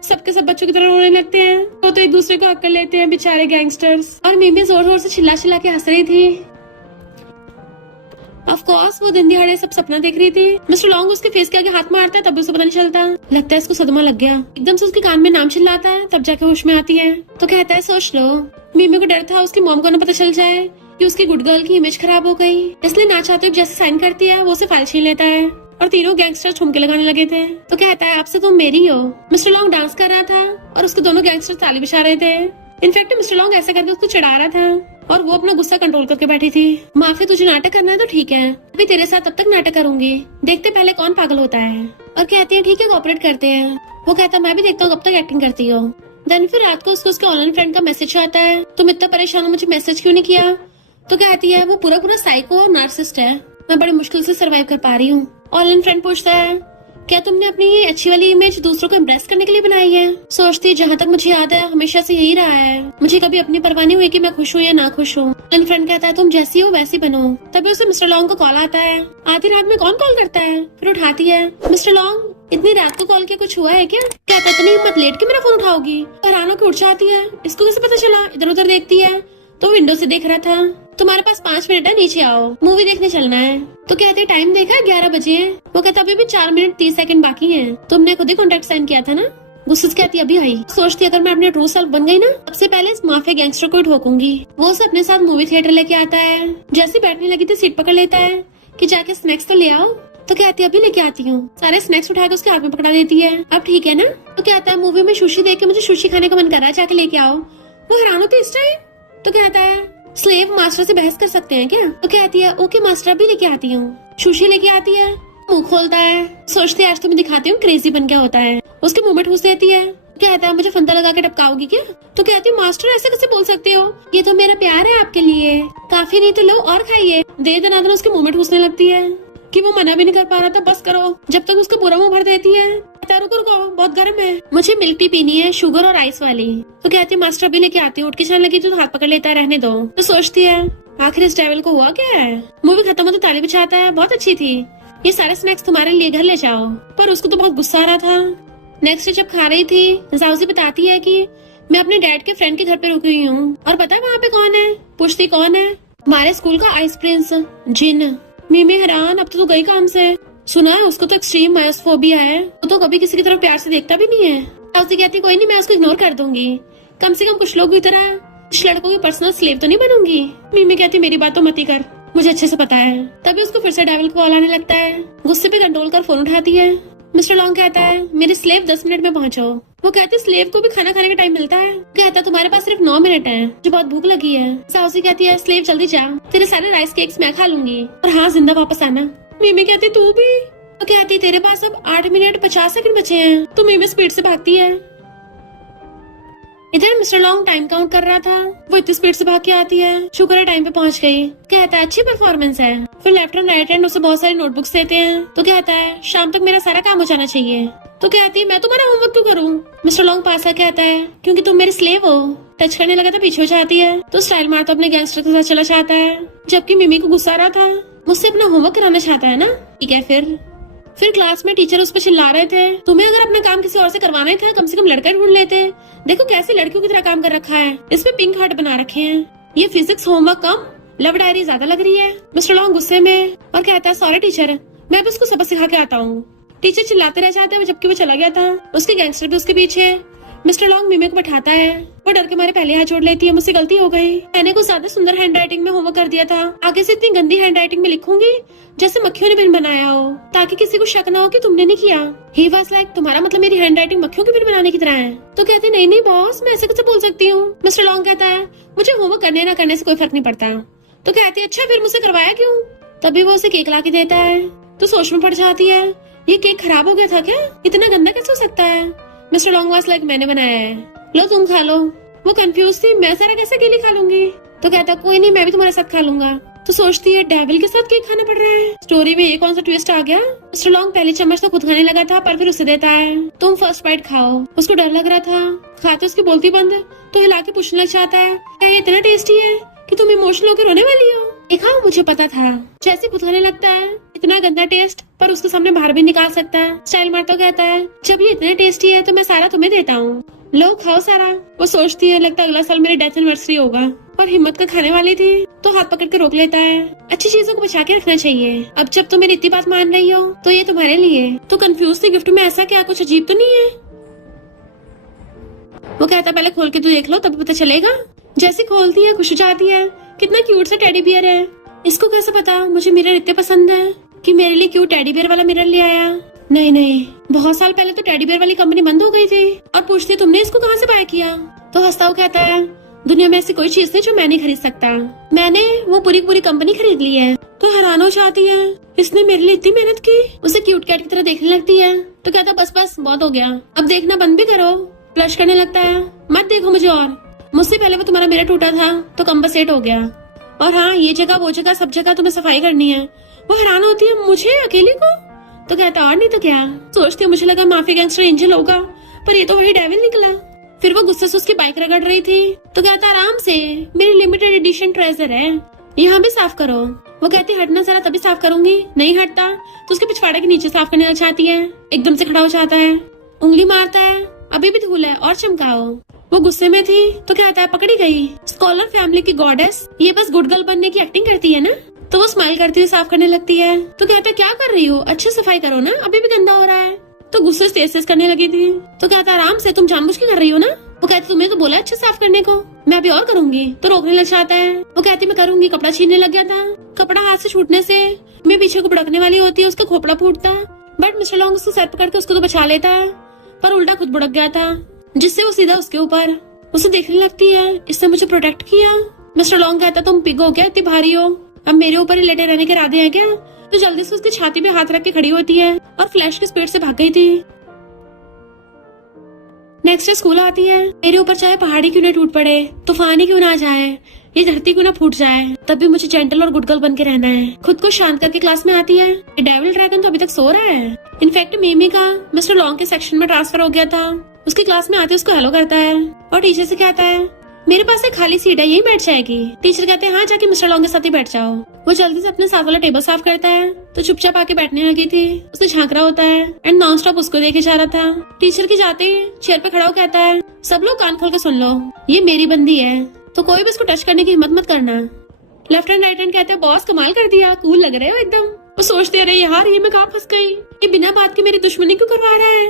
सबके सब बच्चों की तरह रोने लगते हैं, वो तो एक दूसरे को हक कर लेते हैं बेचारे गैंगस्टर्स। और मीमी जोर जोर से चिल्ला चिल्ला के हंस रही थी। ऑफ कोर्स वो दिन दिहाड़े सब सपना देख रही थी। मिस्टर लॉन्ग उसके फेस के आगे हाथ मारता है तब उसे पता नहीं चलता, लगता है इसको सदमा लग गया। एकदम से उसके कान में नाम चिल्लाता है तब जाके होश में आती है। तो कहता है सोच लो, मीमी को डर था उसकी मॉम को न पता चल जाए कि उसकी गुड गर्ल की इमेज खराब हो गई, इसलिए ना चाहते जैसे साइन करती है वो उसे फाइल छीन लेता है। और तीनों गैंगस्टर ठुमके लगाने लगे थे। तो कहता है आपसे तुम मेरी हो। मिस्टर लॉन्ग डांस कर रहा था और उसके दोनों गैंगस्टर ताली बजा रहे थे। इनफैक्ट मिस्टर लॉन्ग ऐसा करके उसको चढ़ा रहा था और वो अपना गुस्सा कंट्रोल करके बैठी थी। माफी, तुझे नाटक करना है तो ठीक है, अभी तेरे साथ तब तक नाटक करूंगी, देखते पहले कौन पागल होता है। और कहते हैं ठीक है, कोऑपरेट करते हैं। वो कहता मैं भी देखता हूँ कब तक एक्टिंग करती हो। देन फिर रात को उसके ऑनलाइन फ्रेंड का मैसेज आता है, तुम इतना परेशान हो, मुझे मैसेज क्यों नहीं किया। तो कहती है वो पूरा पूरा साइको और नार्सिसिस्ट है, मैं बड़ी मुश्किल से सरवाइव कर पा रही हूँ। ऑनलाइन फ्रेंड पूछता है क्या तुमने अपनी ये अच्छी वाली इमेज दूसरों को इम्प्रेस करने के लिए बनाई है। सोचती जहाँ तक मुझे याद है हमेशा से यही रहा है, मुझे कभी अपनी परवाह नहीं हुई कि मैं खुश हूँ या ना खुश हूँ। फ्रेंड कहता है तुम जैसी हो वैसी बनो। तभी उसे मिस्टर लॉन्ग का कॉल आता है। आधी रात में कौन कॉल करता है। फिर उठाती है, मिस्टर लॉन्ग इतनी रात को कॉल किया, कुछ हुआ है क्या। कहता इतनी हिम्मत लेट के मेरा फोन उठाओगी। हैरान होकर उठ जाती है, इसको कैसे पता चला। इधर उधर देखती है तो विंडो से देख रहा था। तुम्हारे पास 5 मिनट है, नीचे आओ, मूवी देखने चलना है। तो कहते टाइम देखा 11 बजे है। वो कहता अभी भी 4 मिनट 30 सेकंड बाकी है, तुमने खुद ही कॉन्ट्रैक्ट साइन किया था ना। गुस्से से कहती अभी आई। सोचती अगर मैं अपने ट्रू सेल्फ बन गई ना, सबसे पहले इस माफिया गैंगस्टर को ठोकूंगी। वो उसे अपने साथ मूवी थिएटर लेके आता है। जैसे बैठने लगी थी सीट पकड़ लेता है कि जाके स्नैक्स तो ले आओ। तो कहती अभी लेके आती हूँ। सारे स्नैक्स उठाकर उसके हाथ में पकड़ा देती है। अब ठीक है ना। तो कहता है मूवी में सुशी देख के मुझे सुशी खाने का मन कर रहा है, जाके लेके आओ। वो हैरान होती इस टाइम। तो कहता है स्लेव मास्टर से बहस कर सकते हैं क्या। तो कहती है ओके मास्टर, अभी लेके आती हूँ। सुशी लेके आती है, मुंह खोलता है। सोचती है आज तुम्हें दिखाती हूँ क्रेजी बन क्या होता है। उसके मुंह में ठूस देती है। कहता है मुझे फंदा लगा के टपकाओगी क्या। तो कहती हूँ मास्टर ऐसे कैसे बोल सकते हो, ये तो मेरा प्यार है आपके लिए, काफी नहीं तो लो और खाइए। दे दनादन उसके मुंह में ठूसने लगती है कि वो मना भी नहीं कर पा रहा था, बस करो। जब तक उसका पूरा मुंह भर देती है। रुको रुको बहुत गर्म है, मुझे मिल्क टी पीनी है, शुगर और आइस वाली। तो कहती है मास्टर अभी लेके आती हूँ। उठ के चलने लगी तो हाथ पकड़ लेता है, रहने दो। तो सोचती है आखिर इस डेविल को हुआ क्या है। मूवी खत्म हो तो ताली बजाता है, बहुत अच्छी थी, ये सारे स्नैक्स तुम्हारे लिए घर ले जाओ। पर उसको तो बहुत गुस्सा आ रहा था। नेक्स्ट डे जब खा रही थी, जाउजी बताती है कि मैं अपने डैड के फ्रेंड के घर पे रुक रही हूँ। और पता है वहाँ पे कौन है। पूछती कौन है। हमारे स्कूल का आइस प्रिंस जिन। मीमे हैरान, अब तो तू गई काम से। सुना है उसको तो एक्सट्रीम मायोस्फोबिया है, वो तो कभी किसी की तरफ प्यार से देखता भी नहीं है। जाउजी कहती कोई नहीं, मैं उसको इग्नोर कर दूंगी, कम से कम कुछ लोग की तरह कुछ लड़कों की पर्सनल स्लेव तो नहीं बनूंगी। मीमे कहती मेरी बात तो मत ही कर, मुझे अच्छे से पता है। तभी उसको फिर से डेविल कॉल आने लगता है। गुस्से पे कंट्रोल कर फोन उठाती है। मिस्टर लॉन्ग कहता है मेरी स्लेव 10 मिनट में पहुंचो। वो कहते स्लेव को भी खाना खाने का टाइम मिलता है। कहता तुम्हारे पास सिर्फ 9 मिनट है, मुझे बहुत भूख लगी है। जाउजी कहती है स्लेव जल्दी जा, तेरे सारे राइस केक्स मैं खा लूंगी, और हाँ जिंदा वापस आना। मीमी कहती तू भी। तो कहती तेरे पास अब 8 मिनट 50 सेकंड बचे हैं। तो मीमी स्पीड से भागती है। इधर मिस्टर लॉन्ग टाइम काउंट कर रहा था, वो इतनी स्पीड से भाग के आती है, शुक्र है टाइम पे पहुंच गई। कहता है अच्छी परफॉर्मेंस है। फिर लेफ्ट एंड राइट हैंड उसे बहुत सारी नोटबुक्स देते हैं। तो कहता है शाम तक मेरा सारा काम हो जाना चाहिए। तो कहती है मैं तुम्हारा होमवर्क क्यों करूँ। मिस्टर लॉन्ग पास आके कहता है क्योंकि तुम मेरे स्लेव हो। टच करने लगा तो पीछे हो जाती है। तो स्टाइल मारता अपने गैंगस्टर के साथ चला जाता है, जबकि मिमी को गुस्सा आ रहा था, मुझसे अपना होमवर्क कराना चाहता है ना। ठीक है। फिर क्लास में टीचर उस पर चिल्ला रहे थे तुम्हें अगर अपना काम किसी और से करवाना था कम से कम लड़का ढूंढ लेते, देखो कैसे लड़कियों की तरह काम कर रखा है, इसमें पिंक हार्ट बना रखे हैं, ये फिजिक्स होमवर्क कम लव डायरी ज्यादा लग रही है। मिस्टर लॉन्ग गुस्से में और कहता है सॉरी टीचर, मैं भी उसको सबक सिखा के आता हूँ। टीचर चिल्लाते रह जाते हैं, जबकि वो चला गया था। उसके गैंगस्टर भी उसके पीछे। मिस्टर लॉन्ग मीमे को बैठाता है, वो डर के मारे पहले हाथ जोड़ लेती है, मुझसे गलती हो गई, मैंने कुछ ज्यादा सुंदर हैंड राइटिंग में होमवर्क कर दिया था, आगे से इतनी गंदी हैंड राइटिंग में लिखूंगी जैसे मक्खियों ने बिन बनाया हो, ताकि किसी को शक ना हो कि तुमने नहीं किया। ही वाज लाइक तुम्हारा मतलब मेरी हैंड राइटिंग मक्खियों के बिन बनाने की तरह है। तो कहती नहीं नहीं बॉस, मैं ऐसे कैसे बोल सकती हूँ। मिस्टर लॉन्ग कहता है मुझे होमवर्क करने ना करने से कोई फर्क नहीं पड़ता। तो कहती है अच्छा फिर मुझसे करवाया क्यों। तभी वो उसे केक ला के देता है। तो सोच में पड़ जाती है ये केक खराब हो गया था क्या, इतना गंदा कैसे हो सकता है। मिस्टर लॉन्ग वाज लाइक मैंने बनाया है, लो तुम खा लो। वो कंफ्यूज थी, मैं सारा कैसे अकेली खा लूंगी। तो कहता कोई नहीं, मैं भी तुम्हारे साथ खा लूंगा। तो सोचती है डेविल के साथ केक खाना पड़ रहा है, स्टोरी में ये कौन सा ट्विस्ट आ गया। मिस्टर लॉन्ग पहली चम्मच तो खुद खाने लगा था, पर फिर उसे देता है तुम फर्स्ट बाइट खाओ। उसको डर लग रहा था, खाते उसकी बोलती बंद, तो हिला के पूछने लग जाता है क्या ये इतना टेस्टी है कि तुम इमोशनल होकर रोने वाली हो। देखा मुझे पता था। जैसे खुद खाने लगता है, इतना गंदा टेस्ट पर उसके सामने बाहर भी निकाल सकता है। स्टाइल मारता कहता है जब ये इतना टेस्टी है तो मैं सारा तुम्हें देता हूँ, लो खाओ सारा। वो सोचती है लगता अगला साल मेरी डेथ एनिवर्सरी होगा, और हिम्मत का खाने वाली थी तो हाथ पकड़ के रोक लेता है। अच्छी चीजों को बचा के रखना चाहिए, अब जब तुम मेरी इतनी बात मान रही हो तो ये तुम्हारे लिए। तो कंफ्यूज थी गिफ्ट में ऐसा क्या कुछ अजीब तो नहीं है। वो कहता पहले खोल के तो देख लो तभी पता चलेगा। जैसे खोलती है खुश हो जाती है, कितना क्यूट सा टेडी बियर है, इसको कैसे पता मुझे मिरर इतने पसंद है। कि मेरे लिए क्यों टेडी बियर वाला मिरर ले आया। नहीं नहीं, बहुत साल पहले तो टेडी बियर वाली कंपनी बंद हो गई थी। और पूछती तुमने इसको कहाँ से बाय किया, तो हंसता हुआ कहता है दुनिया में ऐसी कोई चीज नहीं जो मैं नहीं खरीद सकता, मैंने वो पूरी पूरी कंपनी खरीद ली है। तो हैरान हो जाती है, इसने मेरे लिए इतनी मेहनत की। उसे क्यूट कैट की तरह देखने लगती है तो कहता बस बस बहुत हो गया, अब देखना बंद भी करो। फ्लश करने लगता है, मत देखो मुझे और मुझसे पहले वो तुम्हारा मिरर टूटा था तो कम्पनसेट हो गया। और हाँ, ये जगह वो जगह सब जगह तुम्हें सफाई करनी है। वो हैरान होती है, मुझे अकेले को? तो कहता और नहीं तो क्या। सोचती है मुझे लगा माफिया गैंगस्टर एंजल होगा, पर ये तो वही डेविल निकला। फिर वो गुस्से से उसकी बाइक रगड़ रही थी तो कहता आराम से, मेरी लिमिटेड एडिशन ट्रेजर है, यहाँ भी साफ करो। वो कहती हटना जरा तभी साफ करूंगी। नहीं हटता तो उसके पिछवाड़े के नीचे साफ करने लग जाती है। एकदम से खड़ा हो जाता है, उंगली मारता है, अभी भी धूल है और चमकाओ। वो गुस्से में थी तो कहता है पकड़ी गई, स्कॉलर फैमिली की गॉडेस, ये बस गुड गर्ल बनने की एक्टिंग करती है ना। तो वो स्माइल करती हुई साफ करने लगती है तो कहता है क्या कर रही हो, अच्छे सफाई करो ना, अभी भी गंदा हो रहा है। तो गुस्से से तेज करने लगी थी तो कहता आराम से, तुम जानबूझ के कर रही हो ना। वो कहती तुम्हें तो बोला अच्छे साफ करने को, मैं अभी और करूंगी। तो रोकने लग जाता है। वो कहती मैं करूंगी, कपड़ा छीनने लग गया था। कपड़ा हाथ से छूटने से मैं पीछे को भड़कने वाली होती है, उसका खोपड़ा फूटता, बट मिस्टर लॉन्ग उसको सर पकड़ के उसको तो बचा लेता है, पर उल्टा खुद भुड़क गया था, जिससे वो सीधा उसके ऊपर उसे देखने लगती है, इसने मुझे प्रोटेक्ट किया। मिस्टर लॉन्ग कहता तुम पिघो क्या, इतनी भारी हो, अब मेरे ऊपर ही लेटे रहने के इरादे हैं क्या। तो जल्दी से उसकी छाती पे हाथ रख के खड़ी होती है और फ्लैश की स्पीड से भाग गई थी। नेक्स्ट डे स्कूल आती है, मेरे ऊपर चाहे पहाड़ी क्यों ना टूट पड़े, तूफान ही क्यों ना आ जाए, ये धरती क्यों ना फूट जाए, तब भी मुझे जेंटल और गुड गर्ल बन के रहना है। खुद को शांत करके क्लास में आती है। ये डेविल ड्रैगन तो अभी तक सो रहा है। इनफैक्ट मिमी का मिस्टर लॉन्ग के सेक्शन में ट्रांसफर हो गया था। उसकी क्लास में आते उसको हेलो करता है और टीचर से कहता है मेरे पास एक खाली सीट है, यही बैठ जाएगी। टीचर कहते हैं हाँ, जाके मिस्टर लॉन्ग के साथ ही बैठ जाओ। वो जल्दी से अपने साथ वाला टेबल साफ करता है तो चुपचाप आके बैठने लगी थी। उसे झांक रहा होता है एंड नॉन स्टॉप उसको देखे जा रहा था। टीचर के जाते ही चेयर पे खड़ा हो कहता है सब लोग कान खोल के सुन लो, ये मेरी बंदी है, तो कोई भी इसको टच करने की हिम्मत मत करना। लेफ्ट एंड राइट हैंड कहते हैं बॉस कमाल कर दिया, कूल लग रहे हो एकदम। वो सोचते रहे यार ये मैं कहाँ फंस गई, ये बिना बात के मेरी दुश्मनी क्यों करवा रहा है।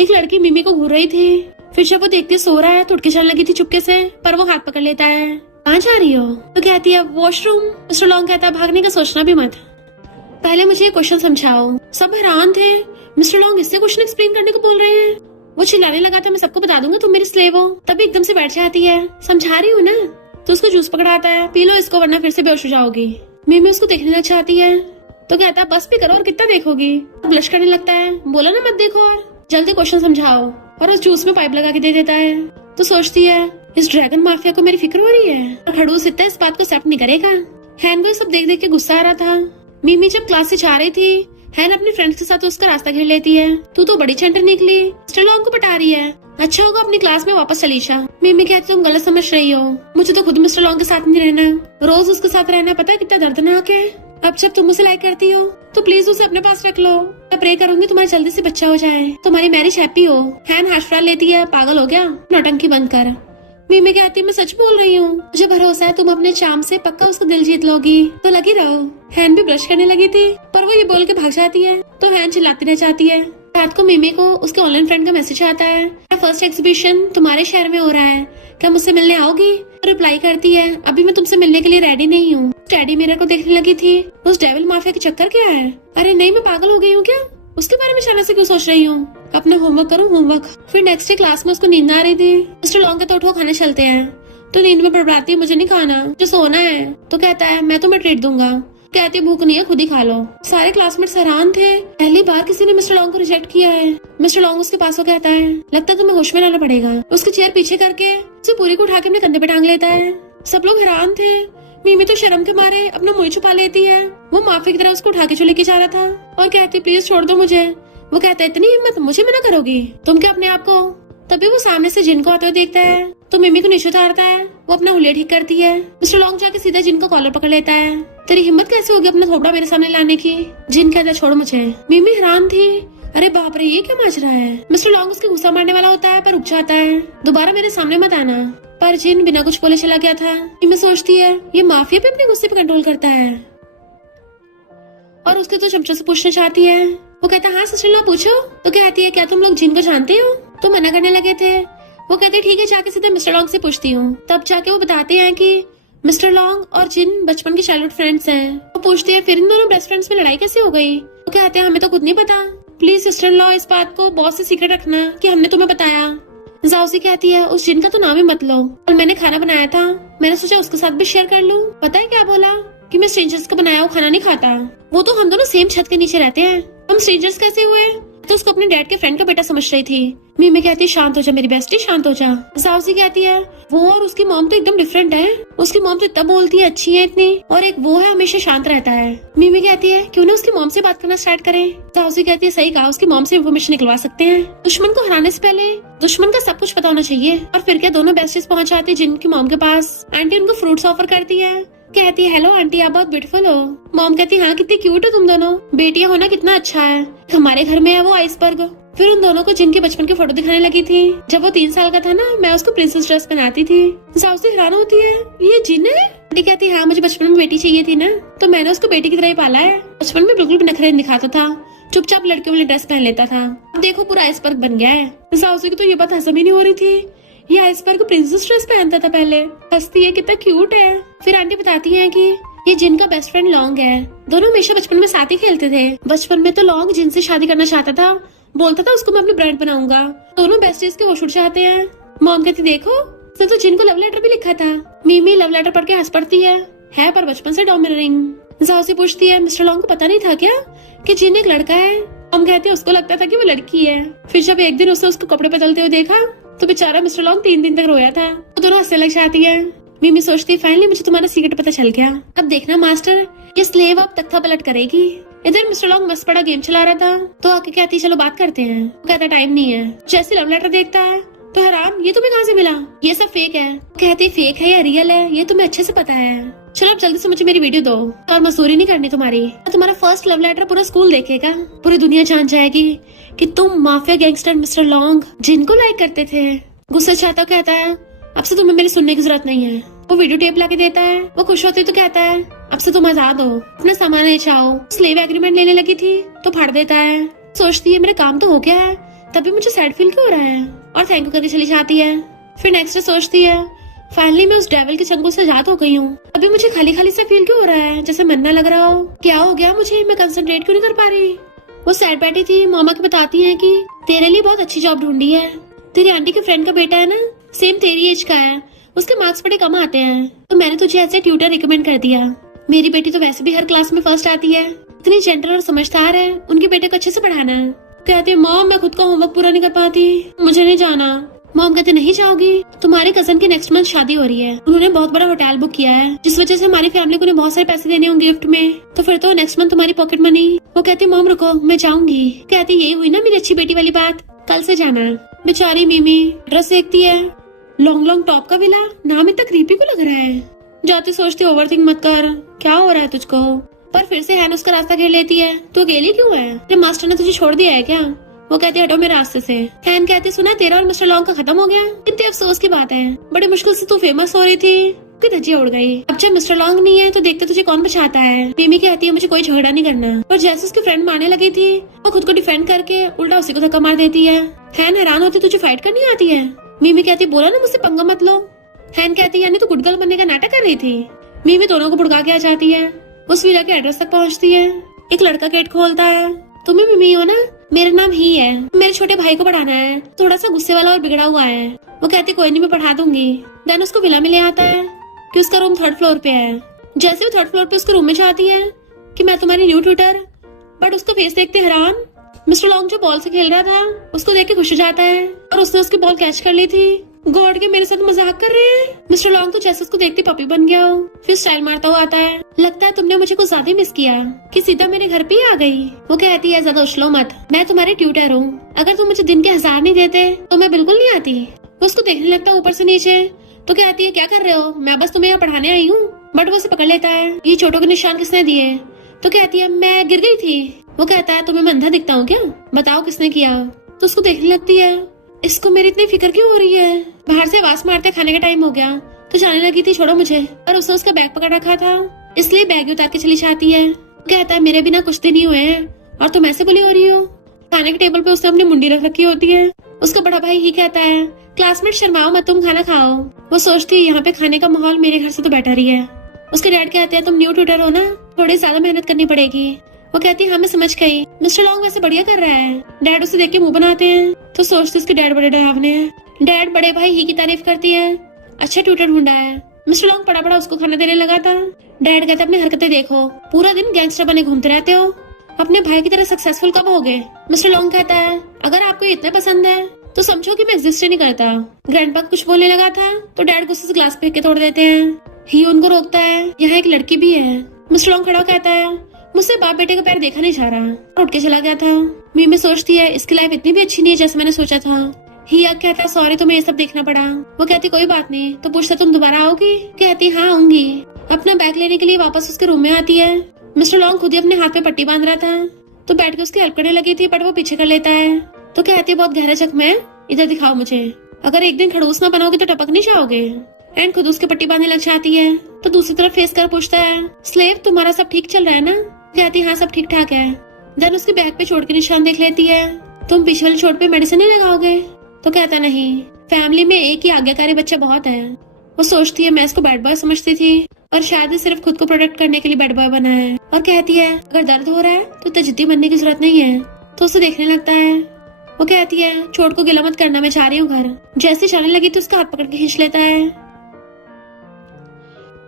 एक लड़की मिमी को घूर रही थी, फिर जब वो देखती सो रहा है तो उठ के चलने लगी थी चुपके से, पर वो हाथ पकड़ लेता है। कहाँ जा रही हो? तो कहती है वॉशरूम। मिस्टर लॉन्ग कहता है भागने का सोचना भी मत, पहले मुझे क्वेश्चन समझाओ। सब हैरान थे, मिस्टर लॉन्ग इससे क्वेश्चन एक्सप्लेन करने को बोल रहे हैं। वो चिल्लाने लगा था मैं सबको बता दूंगा तुम मेरी स्लेव हो। तभी एकदम से बैठ जाती है, समझा रही हूँ ना। तो उसको जूस पकड़ाता है, पी लो इसको वरना फिर से बेहोश हो जाओगी। मिमी उसको देखने लग जाती है तो कहता है बस भी करो और कितना देखोगी। ब्लश करने लगता है, बोला ना मत देखो और जल्दी क्वेश्चन समझाओ, और उस जूस में पाइप लगा के दे देता है। तो सोचती है इस ड्रैगन माफिया को मेरी फिक्र हो रही है, और खड़ूस इतना इस बात को एक्सेप्ट नहीं करेगा। हैन को सब देख देख के गुस्सा आ रहा था। मिमी जब क्लास से जा रही थी, हैन अपने फ्रेंड्स के साथ उसका रास्ता घेर लेती है। तू तो बड़ी चंटर निकली, मिस्टर लॉन्ग को पटा रही है, अच्छा होगा अपनी क्लास में वापस चली जा। मिमी कहती तुम गलत समझ रही हो, मुझे तो खुद मिस्टर लॉन्ग के साथ नहीं रहना, रोज उसके साथ रहना पता है कितना दर्दनाक है। अब जब तुम उसे लाइक करती हो तो प्लीज उसे अपने पास रख लो। मैं प्रे करूंगी तुम्हारा जल्दी से बच्चा हो जाए, तुम्हारी मैरिज हैप्पी हो। हैन हाशफड़ा लेती है, पागल हो गया, नौटंकी बंद कर। मिमी कहती है मैं सच बोल रही हूँ, मुझे भरोसा है तुम अपने चार्म से पक्का उसको दिल जीत लोगी, तो लगी रहो। हैन भी ब्रश करने लगी थी पर वो ये बोल के भाग जाती है तो हैन चिल्लाती रह जाती है। रात को मिमी को उसके ऑनलाइन फ्रेंड का मैसेज आता है, फर्स्ट एग्जीबिशन तुम्हारे शहर में हो रहा है, क्या मुझसे मिलने आओगी? रिप्लाई करती है अभी मैं तुमसे मिलने के लिए रेडी नहीं हूँ। टेडी मिरर को देखने लगी थी, उस डेविल माफिया के चक्कर क्या है? अरे नहीं मैं पागल हो गई हूँ क्या? उसके बारे में अचानक से क्यों सोच रही हूँ? अपना होमवर्क करूँ होमवर्क। फिर नेक्स्ट डे क्लास में उसको नींद आ रही थी। मिस्टर लॉन्ग कहता उठो खाने चलते हैं, तो नींद में बड़बड़ाती मुझे नहीं खाना, मुझे सोना है। तो कहता है मैं तुम्हें ट्रीट दूंगा। कहती भूख नहीं है खुद ही खा लो। सारे क्लासमेट्स हैरान थे, पहली बार किसी ने मिस्टर लॉन्ग को रिजेक्ट किया है। मिस्टर लॉन्ग उसके पास हो कहता है लगता है तुम्हें होश में रहना पड़ेगा। उसकी चेयर पीछे करके उसे पूरी को उठा के अपने कंधे पे टांग लेता है। सब लोग हैरान थे, मिमी तो शर्म के मारे अपना मुंह छुपा लेती है। वो माफी की तरह उसको उठा के जो लेके जा रहा था और कहती प्लीज छोड़ दो मुझे। वो कहता है इतनी हिम्मत, मुझे मना करोगी तुम क्या अपने आप को? तभी वो सामने से जिन को आते हुए देखता है तो मिमी को नीचे उतारता है। वो अपना हुलिया ठीक करती है। मिस्टर लॉन्ग जाके सीधा जिन को कॉलर पकड़ लेता है। तेरी हिम्मत कैसे होगी अपना थोबड़ा मेरे सामने लाने की? जिन कहता छोड़ मुझे। मिमी हैरान थी, अरे बाप रे ये क्या माजरा है। मिस्टर लॉन्ग उसके गुस्सा मारने वाला होता है पर रुक जाता है, दोबारा मेरे सामने मत आना। पर जिन बिना कुछ बोले चला गया था। मिमी सोचती है ये माफिया भी अपने गुस्से पे कंट्रोल करता है और उसके तो चमचों से पूछना चाहती है। वो कहता हाँ सिस्टर पूछो। तो कहती है क्या तुम लोग जिन को जानते हो? तो मना करने लगे थे। वो कहते ठीक है जाके सीधे मिस्टर लॉन्ग से पूछती हूँ। तब जाके वो बताते हैं कि मिस्टर लॉन्ग और जिन बचपन के चाइल्डहुड फ्रेंड्स हैं। वो पूछती है फिर इन दोनों बेस्ट फ्रेंड्स में लड़ाई कैसे हो गई। वो कहते हैं हमें तो खुद नहीं पता, प्लीज सिस्टर लॉ इस बात को बॉस से सीक्रेट रखना कि हमने तुम्हें बताया। जाओसी कहती है उस जिन का तो नाम ही मत लो, कल मैंने खाना बनाया था, मैंने सोचा उसके साथ भी शेयर कर लूं। पता है क्या बोला कि मैं स्ट्रेंजर्स का बनाया हुआ खाना नहीं खाता। वो तो हम दोनों सेम छत के नीचे रहते हैं, हम स्ट्रेंजर्स कैसे हुए। तो उसको अपने डैड के फ्रेंड का बेटा समझ रही थी। मीमी कहती है शांत हो जा मेरी बेस्टी, शांत हो जा। जाओसी कहती है वो और उसकी मॉम तो एकदम डिफरेंट है, उसकी मॉम तो इतना बोलती है, अच्छी है इतनी, और एक वो है हमेशा शांत रहता है। मीमी कहती है क्यों ना उसकी मॉम से बात करना स्टार्ट करें। जाओसी कहती है सही कहा, उसकी मॉम से इन्फॉर्मेशन निकलवा सकते हैं। दुश्मन को हराने से पहले दुश्मन का सब कुछ पता होना चाहिए। और फिर क्या दोनों बेस्टीज पहुंच जाती है जिनकी मॉम के पास। आंटी उनको फ्रूट्स ऑफर करती है, कहती है हेलो आंटी आप बहुत ब्यूटीफुल हो। मॉम कहती है हाँ कितनी क्यूट हो तुम दोनों, बेटियां होना कितना अच्छा है, हमारे घर में है वो आइसबर्ग। फिर उन दोनों को जिनके बचपन की फोटो दिखाने लगी थी। जब वो 3 साल का था ना, मैं उसको प्रिंसेस ड्रेस पहनाती थी। जाओसी हैरान होती है ये जिन है। आंटी कहती है हाँ मुझे बचपन में बेटी चाहिए थी ना, तो मैंने उसको बेटी की तरह ही पाला है। बचपन में बिल्कुल भी नखरे नहीं दिखाता था, चुपचाप लड़कियों वाली ड्रेस पहन लेता था। अब देखो पूरा आइसबर्ग बन गया है। जाओसी की तो ये बात हजम ही नहीं हो रही थी, ये आइसबर्ग प्रिंसेस ड्रेस पहनता था पहले। हंसती है कितना क्यूट है। फिर आंटी बताती है कि ये जिन का बेस्ट फ्रेंड लॉन्ग है, दोनों हमेशा बचपन में साथ ही खेलते थे। बचपन में तो लॉन्ग जिन से शादी करना चाहता था, बोलता था उसको मैं अपनी ब्राइड बनाऊंगा। दोनों बेस्टीज के होश उड़ जाते हैं। मॉम कहती देखो उसने तो जिन को लव लेटर भी लिखा था। मीमी लव लेटर पढ़ के हंस पड़ती है पर बचपन से डोमिनेटिंग। जाओसी पूछती है मिस्टर लॉन्ग को पता नहीं था क्या कि जिन एक लड़का है। हम कहते हैं उसको लगता था कि वो लड़की है। फिर जब एक दिन उसने उसको कपड़े बदलते हुए देखा तो बेचारा मिस्टर लॉन्ग 3 दिन तक रोया था। वो दोनों हंसने लग जाती है। मीमी सोचती फाइनली मुझे तुम्हारा सीक्रेट पता चल गया, अब देखना मास्टर ये स्लेव अब तख्ता पलट करेगी। इधर मिस्टर लॉन्ग मस्त बड़ा गेम चला रहा था, तो आके कहती चलो बात करते हैं। वो कहता टाइम नहीं है। जैसे लव लेटर देखता है तो हैरान ये तुम्हें कहाँ से मिला, ये सब फेक है। कहती फेक है या रियल है ये तुम्हें अच्छे से पता है, चलो अब जल्दी से मुझे मेरी वीडियो दो और मजदूरी नहीं करनी तुम्हारी। तुम्हारा फर्स्ट लव लेटर पूरा स्कूल देखेगा, पूरी दुनिया जान जाएगी कि तुम माफिया गैंगस्टर मिस्टर लॉन्ग जिनको लाइक करते थे। गुस्सा चाहता कहता है अब से तुम्हें मेरी सुनने की जरूरत नहीं है। वो वीडियो टेप लाके देता है। वो खुश होती तो कहता है अब से तुम आजाद हो, अपना सामान ले जाओ। स्लेव एग्रीमेंट लेने लगी थी तो फाड़ देता है। सोचती है मेरा काम तो हो गया है, तभी मुझे सैड फील क्यों हो रहा है, और थैंक यू करके चली जाती है। फिर नेक्स्ट डे सोचती है फाइनली मैं उस डेविल के चंगुल से आजाद हो गई हूँ। अभी मुझे खाली खाली सा फील क्यों हो रहा है, जैसे मन ना लग रहा हो। क्या हो गया मुझे, मैं कंसंट्रेट क्यों नहीं कर पा रही। वो सैड बैठी थी। मामा की बताती है कि तेरे लिए बहुत अच्छी जॉब ढूंढी है, तेरी आंटी के फ्रेंड का बेटा है ना, सेम तेरी एज का है, उसके मार्क्स बड़े कम आते हैं, तो मैंने तुझे ऐसे ट्यूटर रिकमेंड कर दिया। मेरी बेटी तो वैसे भी हर क्लास में फर्स्ट आती है, इतनी जेंटल और समझदार है, उनके बेटे को अच्छे से पढ़ाना है। कहती है मॉम मैं खुद का होमवर्क पूरा नहीं कर पाती, मुझे नहीं जाना। मॉम कहते नहीं जाओगी, तुम्हारे कजन की नेक्स्ट मंथ शादी हो रही है, उन्होंने बहुत बड़ा होटल बुक किया है, जिस वजह से हमारी फैमिली को बहुत सारे पैसे देने होंगे गिफ्ट में, तो फिर तो नेक्स्ट मंथ तुम्हारी पॉकेट मनी। वो कहती मॉम रुको मैं जाऊंगी। कहती यही हुई ना मेरी अच्छी बेटी वाली बात, कल से जाना। बेचारी मीमी ड्रेस देखती है, लॉन्ग लॉन्ग टॉप का विला, नाम इतना क्रीपी को लग रहा है। जाते सोचती ओवरथिंक मत कर, क्या हो रहा है तुझको, पर फिर से हैन उसका रास्ता घेर लेती है। तू अकेली क्यों है, जब मास्टर ने तुझे छोड़ दिया है क्या। वो कहती है हटो मेरे रास्ते से। हैन कहती सुना तेरा और मिस्टर लॉन्ग का खत्म हो गया, कितने अफसोस की बात है, बड़ी मुश्किल से तू फेमस हो रही थी, धज्जियां उड़ गई। अब जब मिस्टर लॉन्ग नहीं है तो देखते तुझे कौन बचाता है। मीमी कहती है मुझे कोई झगड़ा नहीं करना, और जैसे उसकी फ्रेंड मारने लगी थी वो खुद को डिफेंड करके उल्टा उसी को धक्का मार देती है। हैन हैरान होती तुझे फाइट करनी आती है। मीमी कहती बोला ना मुझसे पंगा मत लो। हैन कहती यानी तू गुड गर्ल बनने का नाटक कर रही थी। मीमी दोनों को भुड़का के आ जाती है। उस विला के एड्रेस तक पहुंचती है। एक लड़का गेट खोलता है। तुम्हें मिमी हो ना, मेरा नाम ही है, मेरे छोटे भाई को पढ़ाना है, थोड़ा सा गुस्से वाला और बिगड़ा हुआ है। वो कहती कोई नहीं मैं पढ़ा दूंगी। देन उसको विला में ले आता है कि उसका रूम 3rd फ्लोर पे है। जैसे वो 3rd फ्लोर पे उसके रूम में जाती है कि मैं तुम्हारी न्यू ट्यूटर, बट उसको फेस देखते हैरान। मिस्टर लॉन्ग जो बॉल से खेल रहा था उसको देख के खुश हो जाता है, और उसने उसकी बॉल कैच कर ली थी। गॉड के मेरे साथ मजाक कर रहे हैं। मिस्टर लॉन्ग तो जैसे उसको देखते पपी बन गया हो। फिर स्टाइल मारता हुआ आता है, लगता है तुमने मुझे कुछ ज्यादा मिस किया कि सीधा मेरे घर पे ही आ गई। वो कहती है ज्यादा उछलो मत, मैं तुम्हारी ट्यूटर हूँ, अगर तुम मुझे दिन के 1000 नहीं देते तो मैं बिल्कुल नहीं आती। वो उसको देखने लगता ऊपर से नीचे, तो कहती है क्या कर रहे हो, मैं बस तुम्हें यहाँ पढ़ाने आई हूँ। बट वो उसे पकड़ लेता है। ये चोटों के निशान किसने दिए, तो कहती है मैं गिर गई थी। वो कहता है तुम्हें मैं अंधा दिखता हूँ क्या, बताओ किसने किया। तो उसको देखने लगती है, इसको मेरी इतनी फिक्र क्यों हो रही है। बाहर से आवाज मारते खाने का टाइम हो गया तो जाने लगी थी छोड़ो मुझे, पर उसने उसका बैग पकड़ रखा था इसलिए बैग उतार के चली जाती है। कहता है मेरे बिना कुछ दिन ही हुए हैं और तुम ऐसे बोली हो रही हो। खाने के टेबल पे उसने अपनी मुंडी रख रखी होती है। उसका बड़ा भाई ही कहता है क्लासमेट शर्माओ मत, तुम खाना खाओ। वो सोचती है यहाँ पे खाने का माहौल मेरे घर से तो बेटर ही है। उसके डैड कहते हैं तुम न्यू ट्यूटर हो ना, थोड़ी ज्यादा मेहनत करनी पड़ेगी। वो कहती है हाँ मैं समझ गई, मिस्टर लॉन्ग वैसे बढ़िया कर रहा है। डैड उसे देख के मुंह बनाते हैं तो सोचते उसके डैड बड़े डरावने हैं। डैड बड़े भाई ही की तारीफ करती है, अच्छा ट्यूटर ढूंढा है। मिस्टर लॉन्ग पड़ा पड़ा उसको खाना देने लगा था। डैड कहता अपनी हरकतें देखो, पूरा दिन गैंगस्टर बने घूमते रहते हो, अपने भाई की तरह सक्सेसफुल कब होगे। मिस्टर लॉन्ग कहता है अगर आपको इतना पसंद है तो समझो कि मैं एग्जिस्ट ही नहीं करता। ग्रैंडपा कुछ बोलने लगा था तो डैड गुस्से से ग्लास फेंक के तोड़ देते हैं। ही उनको रोकता है, यहाँ एक लड़की भी है। मिस्टर लॉन्ग खड़ा कहता है मुझसे बाप बेटे का पैर देखा नहीं जा रहा, उठ के चला गया था। मीमी सोचती है इसकी लाइफ इतनी भी अच्छी नहीं है जैसे मैंने सोचा था। ही अब कहता है सॉरी तुम्हें ये सब देखना पड़ा। वो कहती कोई बात नहीं। तो पूछता तुम दोबारा आओगी? कहती हाँ आऊंगी। अपना बैग लेने के लिए वापस उसके रूम में आती है। मिस्टर लॉन्ग खुद ही अपने हाथ पे पट्टी बांध रहा था तो बैठ के उसकी हेल्प करने लगी थी, बट वो पीछे कर लेता है। तो कहती है बहुत गहरा जख्म है, इधर दिखाओ मुझे, अगर एक दिन खड़ूस ना बनाओगे तो टपक नहीं जाओगे। एंड खुद उसकी पट्टी बांधने लग जाती है। तो दूसरी तरफ फेस कर पूछता है स्लेव तुम्हारा सब ठीक चल रहा है ना? कहती हाँ सब ठीक ठाक है। देन उसके बैग पे चोट के निशान देख लेती है। तुम पिछले वाली चोट पे मेडिसिन नहीं लगाओगे? तो कहता नहीं, फैमिली में एक ही आज्ञाकारी बच्चा बहुत है। वो सोचती है मैं इसको बैड बॉय समझती थी और शायद सिर्फ खुद को प्रोटेक्ट करने के लिए बैड बॉय बना है। और कहती है अगर दर्द हो रहा है तो इतना जिद्दी बनने की जरूरत नहीं है। तो उसे देखने लगता है। वो कहती है चोट को गिला मत करना, मैं जा रही हूँ घर। जैसे जाने लगी तो उसका हाथ पकड़ के खींच लेता है।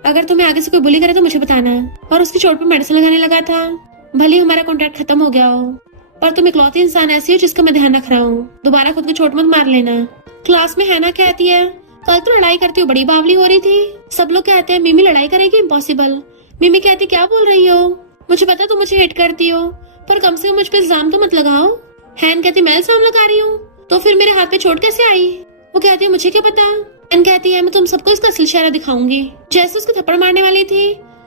अगर तुम्हें आगे से कोई बुली करे तो मुझे बताना। और उसकी चोट पे मेडिसिन लगाने लगा था। भले हमारा कॉन्ट्रैक्ट खत्म हो गया हो, पर तुम इकलौती इंसान ऐसी हो जिसका मैं ध्यान रख रहा हूँ। दोबारा खुद को चोट मत मार लेना। क्लास में हैना कहती है कल तो लड़ाई करती हो बड़ी बावली हो रही थी। सब लोग कहते हैं मिमी लड़ाई करेगी, इम्पॉसिबल। मिमी कहती क्या बोल रही हो, मुझे पता तुम मुझे हेट करती हो, पर कम से कम मुझ पे इल्जाम तो मत लगाओ। हैन कहती मैं इल्जाम लगा रही हूँ, तो फिर मेरे हाथ पे चोट कैसे आई? वो कहती है मुझे क्या पता। हैन कहती है मैं तुम सबको इसका असल चेहरा दिखाऊंगी। जैसे उसको थप्पड़ मारने वाली थी,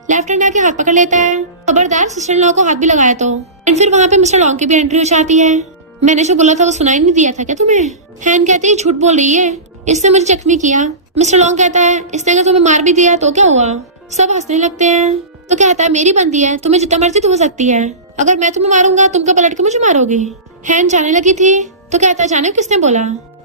लेफ्ट हैंड आके हाथ पकड़ लेता है। खबरदार सिस्टर इन लॉ को हाथ भी लगाया तो। एंड फिर वहाँ पे मिस्टर लॉन्ग की भी एंट्री हो जाती है। मैंने जो बोला था वो सुनाई नहीं दिया था क्या तुम्हें? हैन कहती है झूठ बोल रही है, इसने मुझे जख्मी किया। मिस्टर लॉन्ग कहता है इसने अगर तुम्हें मार भी दिया तो क्या हुआ? सब हंसने लगते हैं। तो कहता है मेरी बंदी है, तुम्हें जितना मर्जी तो हो सकती है, अगर मैं तुम्हें मारूंगा तुम क्या पलट के मुझे मारोगी? हैन जाने लगी थी तो कहता है जाने किसने बोला,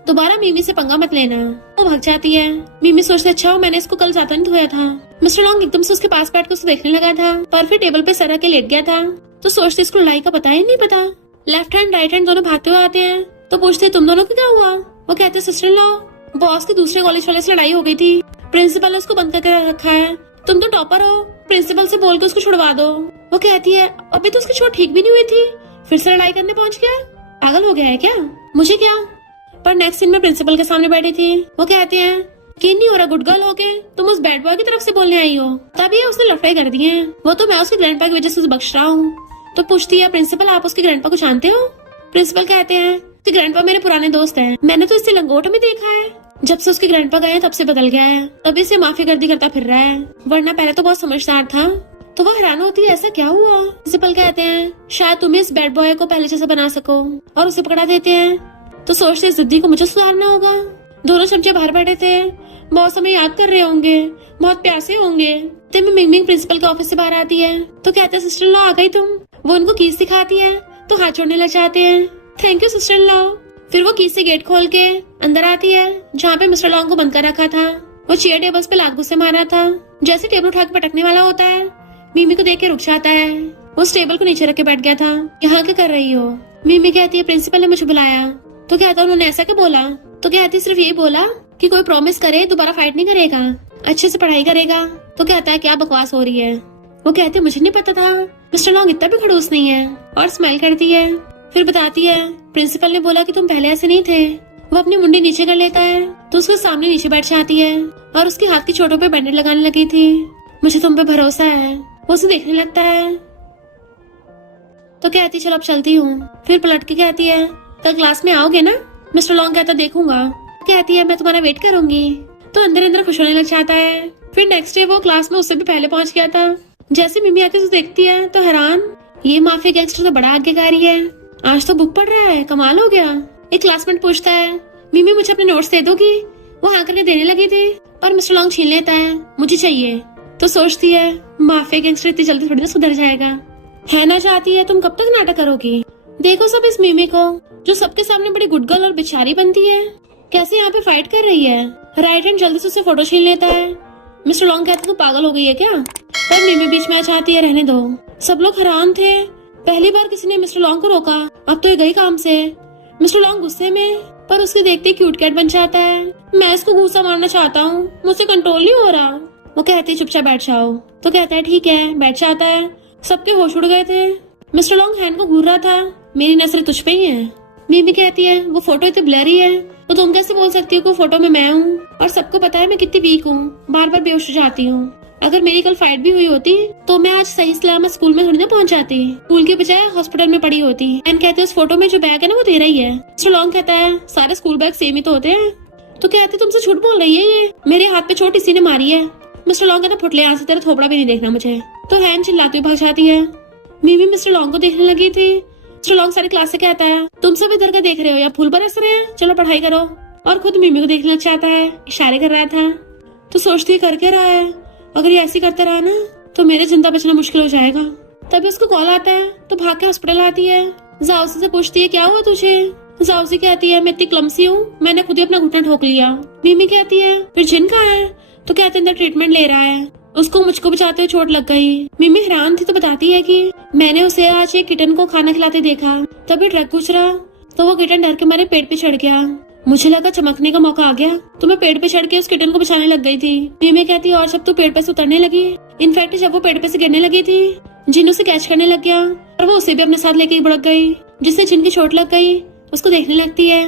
दोबारा मिमी से पंगा मत लेना। वो भाग जाती है। मिमी सोचते अच्छा हो मैंने इसको कल ज्यादा नहीं धोया था। मिस्टर लॉन्ग एकदम से उसके पास बैठ कर उसे देखने लगा था और फिर टेबल पे सर के लेट गया था। तो सोचते इसको लड़ाई का पता ही नहीं पता। लेफ्ट हैंड राइट हैंड दोनों भागते हुए आते हैं। तो पूछते तुम दोनों को क्या हुआ? वो कहते सिस्टर इन लॉ बॉस की दूसरे कॉलेज वाले से लड़ाई हो गई थी, प्रिंसिपल ने उसको बंद करके रखा है, तुम तो टॉपर हो, प्रिंसिपल से बोल के उसको छुड़वा दो। वो कहती है अभी तो उसकी चोट ठीक भी नहीं हुई थी, फिर से लड़ाई करने पहुंच गया, पागल हो गया है क्या? मुझे क्या? पर नेक्स्ट सीन में प्रिंसिपल के सामने बैठी थी। वो कहते हैं कि नहीं हो रहा गुड गर्ल होके तुम उस बैड बॉय की तरफ से बोलने आई हो, तभी उसने लफड़ाई कर दी है। वो तो मैं उसके ग्रैंडपा की वजह से बख्श रहा हूँ। तो पूछती है प्रिंसिपल आप उसके ग्रैंडपा को जानते हो? प्रिंसिपल कहते हैं ग्रैंडपा मेरे पुराने दोस्त हैं, मैंने तो इसे लंगोट में देखा है, जब से उसके ग्रैंडपा गए तब से बदल गया है, तभी से माफी गर्दी करता फिर रहा है, वरना पहले तो बहुत समझदार था। तो वह हैरान होती है ऐसा क्या हुआ? प्रिंसिपल कहते हैं शायद तुम्हें इस बैड बॉय को पहले जैसा बना सको, और उसे पकड़ा देते हैं। तो सोचते इस जिद्दी को मुझे सुधारना होगा। दोनों चमचे बाहर बैठे थे, बॉस हमें याद कर रहे होंगे, बहुत प्यासे होंगे। तभी मिंग मिंग प्रिंसिपल के ऑफिस से बाहर आती है। तो कहते हैं सिस्टर इन लॉ आ गई तुम। वो उनको कीज दिखाती है तो हाथ जोड़ने लग जाते हैं, thank you sister in law. फिर वो कीज से गेट खोल के अंदर आती है जहाँ पे मिस्टर लॉन्ग को बंद कर रखा था। वो चेयर टेबल्स पे लात घुसे मारा था। जैसे टेबल उठा के पटकने वाला होता है, मिमी को देख के रुक जाता है। वो उस टेबल को नीचे रख के बैठ गया था। यहाँ क्या कर रही हो? मिमी कहती है प्रिंसिपल ने मुझे बुलाया। तो कहता उन्होंने ऐसा क्या बोला? तो कहती सिर्फ यही बोला कि कोई प्रॉमिस करे दोबारा फाइट नहीं करेगा, अच्छे से पढ़ाई करेगा। तो कहता है क्या बकवास हो रही है? वो कहती है मुझे नहीं पता था, मिस्टर लॉन्ग इतना भी खड़ूस नहीं है, और स्माइल करती है। फिर बताती है प्रिंसिपल ने बोला कि तुम पहले ऐसे नहीं थे। वो अपनी मुंडी नीचे कर लेता है तो उसके सामने नीचे बैठ जाती है और उसके हाथ की चोटों पे बैंडेज लगाने लगी थी। मुझे तुम पे भरोसा है। वो उसे देखने लगता है तो कहती चलो अब चलती हूँ। फिर पलट के कहती है कल क्लास में आओगे ना? मिस्टर लॉन्ग कहता देखूंगा। कहती है मैं तुम्हारा वेट करूंगी। तो अंदर अंदर खुश होने लग जाता है। फिर नेक्स्ट डे वो क्लास में उससे भी पहले पहुंच गया था। जैसे मिमी आके उसे देखती है तो हैरान, ये माफिया गैंगस्टर तो बड़ा आज्ञाकारी है, आज तो बुक पढ़ रहा है, कमाल हो गया। एक क्लासमेट पूछता है मिमी मुझे अपने नोट्स दे दोगी? वो हाँ करके देने लगी थी पर मिस्टर लॉन्ग छीन लेता है, मुझे चाहिए। तो सोचती है माफिया गैंगस्टर इतनी जल्दी थोड़ी ना सुधर जाएगा। हैना चाहती है तुम कब तक नाटक करोगी? देखो सब इस मिमी को जो सबके सामने बड़ी गुड गर्ल और बेचारी बनती है, कैसे यहाँ पे फाइट कर रही है। राइट हैंड जल्दी से उससे फोटो छीन लेता है। मिस्टर लॉन्ग कहते तू पागल हो गई है क्या, पर मिमी बीच में आ जाती है, रहने दो। सब लोग हैरान थे, पहली बार किसी ने मिस्टर लॉन्ग को रोका। अब तो ये गई काम से। मिस्टर लॉन्ग गुस्से में, पर उसके देखते क्यूट कैट बन जाता है। मैं इसको गुस्सा मारना चाहता हूँ, मुझसे कंट्रोल नहीं हो रहा। वो कहते चुपचाप बैठ जाओ, तो कहता है ठीक है, बैठ जाता है। सबके होश उड़ गए थे। मिस्टर लॉन्ग हैंड को घूर रहा था, मेरी नजरें तुझ पे ही है। मिमी कहती है वो फोटो इतनी ब्लरी है, तो तुम कैसे बोल सकती हो कि फोटो में मैं हूँ, और सबको पता है मैं कितनी वीक हूँ, बार बार बेहोश हो जाती हूँ। अगर मेरी कल फाइट भी हुई होती तो मैं आज सही सलामत स्कूल में थोड़ी ना पहुंच जाती, स्कूल के बजाय हॉस्पिटल में पड़ी होती। एंड कहते हैं उस फोटो में जो बैग है ना वो तेरा ही है। मिस्टर लॉन्ग कहता है सारे स्कूल बैग सेम ही तो होते हैं। तो कहते तुमसे झूठ बोल रही है, ये मेरे हाथ पे चोट इसी ने मारी है। मिस्टर लॉन्ग कहता फुटले यहाँ से, तेरा थोपड़ा भी नहीं देखना मुझे। तो हैन चिल्लाती हुई भाग जाती है। मिमी मिस्टर लॉन्ग को देखने लगी थी। मिस्टर लॉन्ग सारी क्लास से कहता है तुम सब इधर का देख रहे हो या फूल बरस रहे हैं, चलो पढ़ाई करो। और खुद मिमी को देखने लग जाता है, इशारे कर रहा था। तो सोचती कर क्या रहा है, अगर ये ऐसे करता रहा ना तो मेरे जिंदा बचना मुश्किल हो जाएगा। तभी उसको कॉल आता है, तो भाग के हॉस्पिटल आती है। जाउसी से पूछती है क्या हुआ तुझे। जाउसी कहती है मैं इतनी क्लमसी हूँ, मैंने खुद ही अपना घुटना ठोक लिया। मिमी कहती है फिर जिन कहाँ है, तो कहते अंदर ट्रीटमेंट ले रहा है, उसको मुझको बचाते हुए चोट लग गई। मिमी हैरान थी तो बताती है कि मैंने उसे आज एक किटन को खाना खिलाते देखा, तभी ट्रक गुजरा तो वो किटन डर के मारे पेड़ पे चढ़ गया। मुझे लगा चमकने का मौका आ गया, तो मैं पेड़ पे चढ़ के उस किटन को बचाने लग गई थी। मिमी कहती है और जब तू पेड़ पे से उतरने लगी, इनफैक्ट जब वो पेड़ पे से गिरने लगी थी, जिन उसे कैच करने लग गया और वो उसे भी अपने साथ लेके भड़क गई, जिससे जिन की चोट लग गई। उसको देखने लगती है,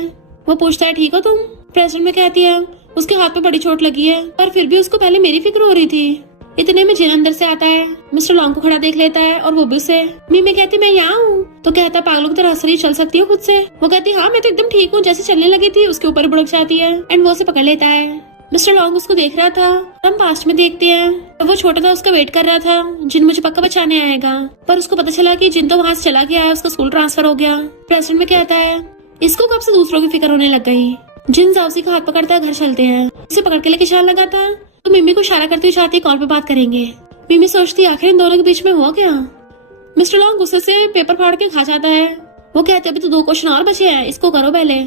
वो पूछता है ठीक हो तुम। प्रेसिडेंट में कहती है उसके हाथ पे बड़ी चोट लगी है, पर फिर भी उसको पहले मेरी फिक्र हो रही थी। इतने में जिन अंदर से आता है, मिस्टर लॉन्ग को खड़ा देख लेता है और वो भी उसे। मिमी कहती मैं यहाँ हूँ, तो कहता पागलों की तरह हंस रही, चल सकती हो खुद से। वो कहती हाँ मैं तो एकदम ठीक हूँ, जैसे चलने लगी थी उसके ऊपर बुड़क जाती है एंड वो उसे पकड़ लेता है। मिस्टर लॉन्ग उसको देख रहा था। हम पास्ट में देखते हैं, जब वो छोटा था उसका वेट कर रहा था जिन मुझे पक्का बचाने आएगा, पर उसको पता चला कि जिन तो वहाँ से चला गया है, उसका स्कूल ट्रांसफर हो गया। प्रेसिडेंट में कहता है इसको कब से दूसरों की फिक्र होने लग गई। जिन जाउसी का हाथ पकड़ता है, घर चलते हैं। इसे पकड़ के लेके चलने लगा था, तो मिमी को इशारा करती हुई चाहती कॉल पे बात करेंगे। मिमी सोचती आखिर इन दोनों के बीच में हुआ क्या। मिस्टर लॉन्ग गुस्से से पेपर फाड़ के खा जाता है। वो कहते अभी तो 2 क्वेश्चन और बचे हैं, इसको करो पहले,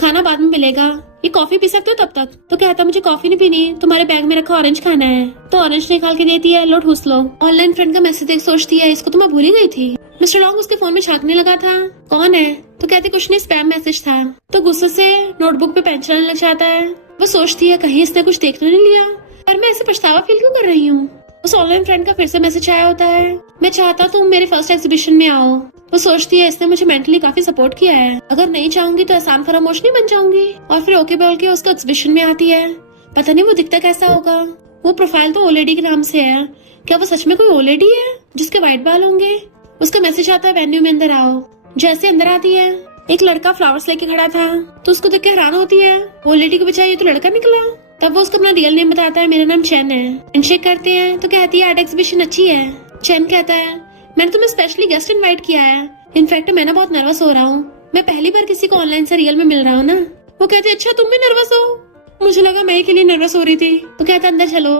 खाना बाद में मिलेगा। ये कॉफी पी सकते हो तब तक। तो कहता मुझे कॉफी नहीं पीनी, तुम्हारे बैग में रखा ऑरेंज खाना है। तो ऑरेंज निकाल के देती है, लो ठूस लो। ऑनलाइन फ्रेंड का मैसेज देख सोचती है इसको तो मैं भूल ही गई थी। मिस्टर लॉन्ग उसके फोन में झांकने लगा था, कौन है। तो कहते कुछ नहीं, स्पैम मैसेज था। तो गुस्से से नोटबुक पे पेन चलाने लग जाता है। वो सोचती है कहीं इसने कुछ देख तो नहीं लिया, पर मैं ऐसे पछतावा फील क्यों कर रही हूँ। उस ऑनलाइन फ्रेंड का फिर से मैसेज आया होता है, मैं चाहता तुम मेरे फर्स्ट एग्जीबिशन में आओ। वो सोचती है इसने मुझे मेंटली काफी सपोर्ट किया है, अगर नहीं चाहूंगी तो आसान फरामोश नहीं बन जाऊंगी। और फिर ओके बोल के उसको एग्जीबिशन में आती है। पता नहीं वो दिखता कैसा होगा। वो प्रोफाइल तो ओलेडी के नाम से है, क्या वो सच में कोई ओलेडी है जिसके व्हाइट बाल होंगे। उसका मैसेज आता है वेन्यू में अंदर आओ। जैसे अंदर आती है, एक लड़का फ्लावर्स लेके खड़ा था, तो उसको देख के हैरान होती है, ओलेडी के बजाय ये तो लड़का निकला। तब वो उसको अपना रियल नेम बताता है, मेरा नाम चैन है। हैंडशेक करते हैं, तो कहती है आर्ट एग्जीबिशन अच्छी है। चैन कहता है मैंने तुम्हें स्पेशली गेस्ट इनवाइट किया है, इनफैक्ट मैं ना बहुत नर्वस हो रहा हूँ, मैं पहली बार किसी को ऑनलाइन से रियल में मिल रहा हूँ ना। वो कहती है अच्छा तुम भी नर्वस हो, मुझे लगा मैं ही के लिए नर्वस हो रही थी। तो कहता अंदर चलो।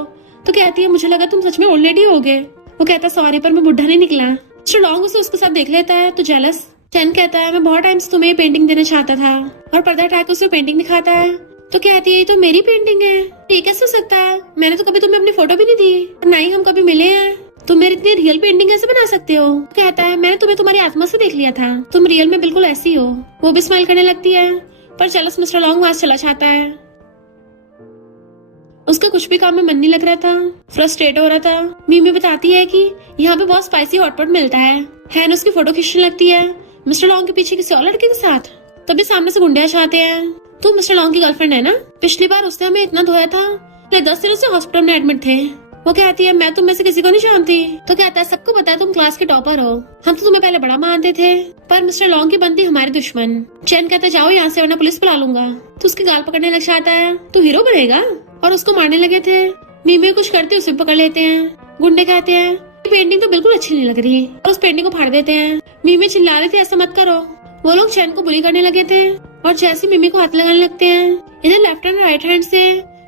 तो कहती है मुझे लगा तुम सच में ओल्ड लेडी होगे। वो कहता सॉरी पर मैं बुढ़ा नहीं निकला। मिस्टर लॉन्ग उसे उसके साथ देख लेता है तो जेलस। चैन कहता है मैं बहुत टाइम से तुम्हें पेंटिंग देना चाहता था, और पर्दा उठा के उसे पेंटिंग दिखाता है। तो कहती है ये तो मेरी पेंटिंग है, ये कैसे हो सकता है, मैंने तो कभी तुम्हें अपनी फोटो भी नहीं दी और ना ही हम कभी मिले हैं, तुम मेरी इतनी रियल पेंटिंग कैसे बना सकते हो। कहता है मैंने तुम्हें तुम्हारी आत्मा से देख लिया था, तुम रियल में बिल्कुल ऐसी हो। वो भी स्माइल करने लगती है, पर जेलस मिस्टर लॉन्ग वहां चला जाता है। उसका कुछ भी काम में मन नहीं लग रहा था, फ्रस्ट्रेट हो रहा था। मिमी बताती है कि यहाँ पे बहुत स्पाइसी हॉटपॉट मिलता है। हैन उसकी फोटो खींचने लगती है मिस्टर लॉन्ग के पीछे किसी और लड़के के साथ। तभी सामने से गुंडे चाहते हैं, तो मिस्टर लॉन्ग की गर्लफ्रेंड है ना, पिछली बार उसने हमें इतना धोया था, 10 दिनों से हॉस्पिटल में एडमिट थे। वो कहती है मैं तुम में से किसी को नहीं जानती। तो कहता है सबको पता है तुम क्लास के टॉपर हो, हम तो तुम्हें पहले बड़ा मानते थे, पर मिस्टर लॉन्ग की बनती हमारे दुश्मन। चैन कहता है जाओ यहाँ से वरना पुलिस बुला लूंगा। तो उसकी गाल पकड़ने लग जाता है, तू हीरो बनेगा, और उसको मारने लगे थे। मिमी कुछ करते उसे पकड़ लेते हैं। गुंडे कहते हैं पेंटिंग तो बिल्कुल अच्छी नहीं लग रही, और उस पेंटिंग को फाड़ देते हैं। मिमी चिल्ला रहे थे ऐसा मत करो। वो लोग चैन को बुली करने लगे थे, और जैसे मिमी को हाथ लगाने लगते हैं, इधर लेफ्ट एंड राइट हैंड से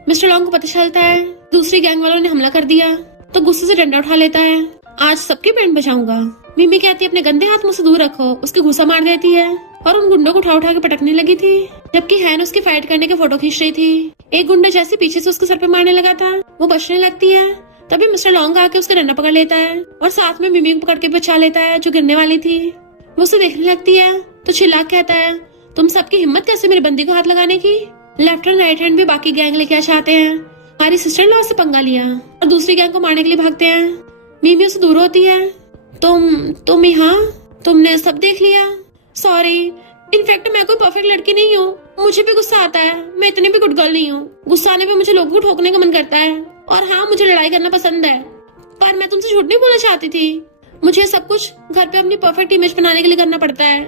मिस्टर लॉन्ग को पता चलता है दूसरी गैंग वालों ने हमला कर दिया। तो गुस्से से डंडा उठा लेता है। आज सबकी बैंड बजाऊंगा। मिमी कहती है अपने गंदे हाथ मुझसे दूर रखो, उसकी घुसा मार देती है और उन गुंडों को उठा उठा के पटकने लगी थी, जबकि हैन उसकी फाइट करने के फोटो खींच रही थी। एक गुंडा जैसे पीछे से उसके सर पे मारने लगा था, वो बचने लगती है। तभी मिस्टर लॉन्ग आके उसका डंडा पकड़ लेता है और साथ में मिमी को पकड़ के बचा लेता है जो गिरने वाली थी। वो उसे देखने लगती है तो चिल्ला के कहता है, तुम सबकी हिम्मत कैसे मेरे बंदी को हाथ लगाने की। लेफ्ट एंड राइट हैंड भी बाकी गैंग लेके आ चाहते हैं। हमारी सिस्टर लॉ से पंगा लिया और दूसरी गैंग को मारने के लिए भागते हैं। मिमी उससे दूर होती है। तुम यहाँ, तुमने सब देख लिया। सॉरी, इनफैक्ट मैं कोई परफेक्ट लड़की नहीं हूँ, मुझे भी गुस्सा आता है। मैं इतनी भी गुड गर्ल नहीं हूँ। गुस्सा आने पे मुझे लोगों को ठोकने का मन करता है और हाँ, मुझे लड़ाई करना पसंद है। पर मैं तुमसे झूठ नहीं बोलना चाहती थी। मुझे सब कुछ घर पे अपनी परफेक्ट इमेज बनाने के लिए करना पड़ता है।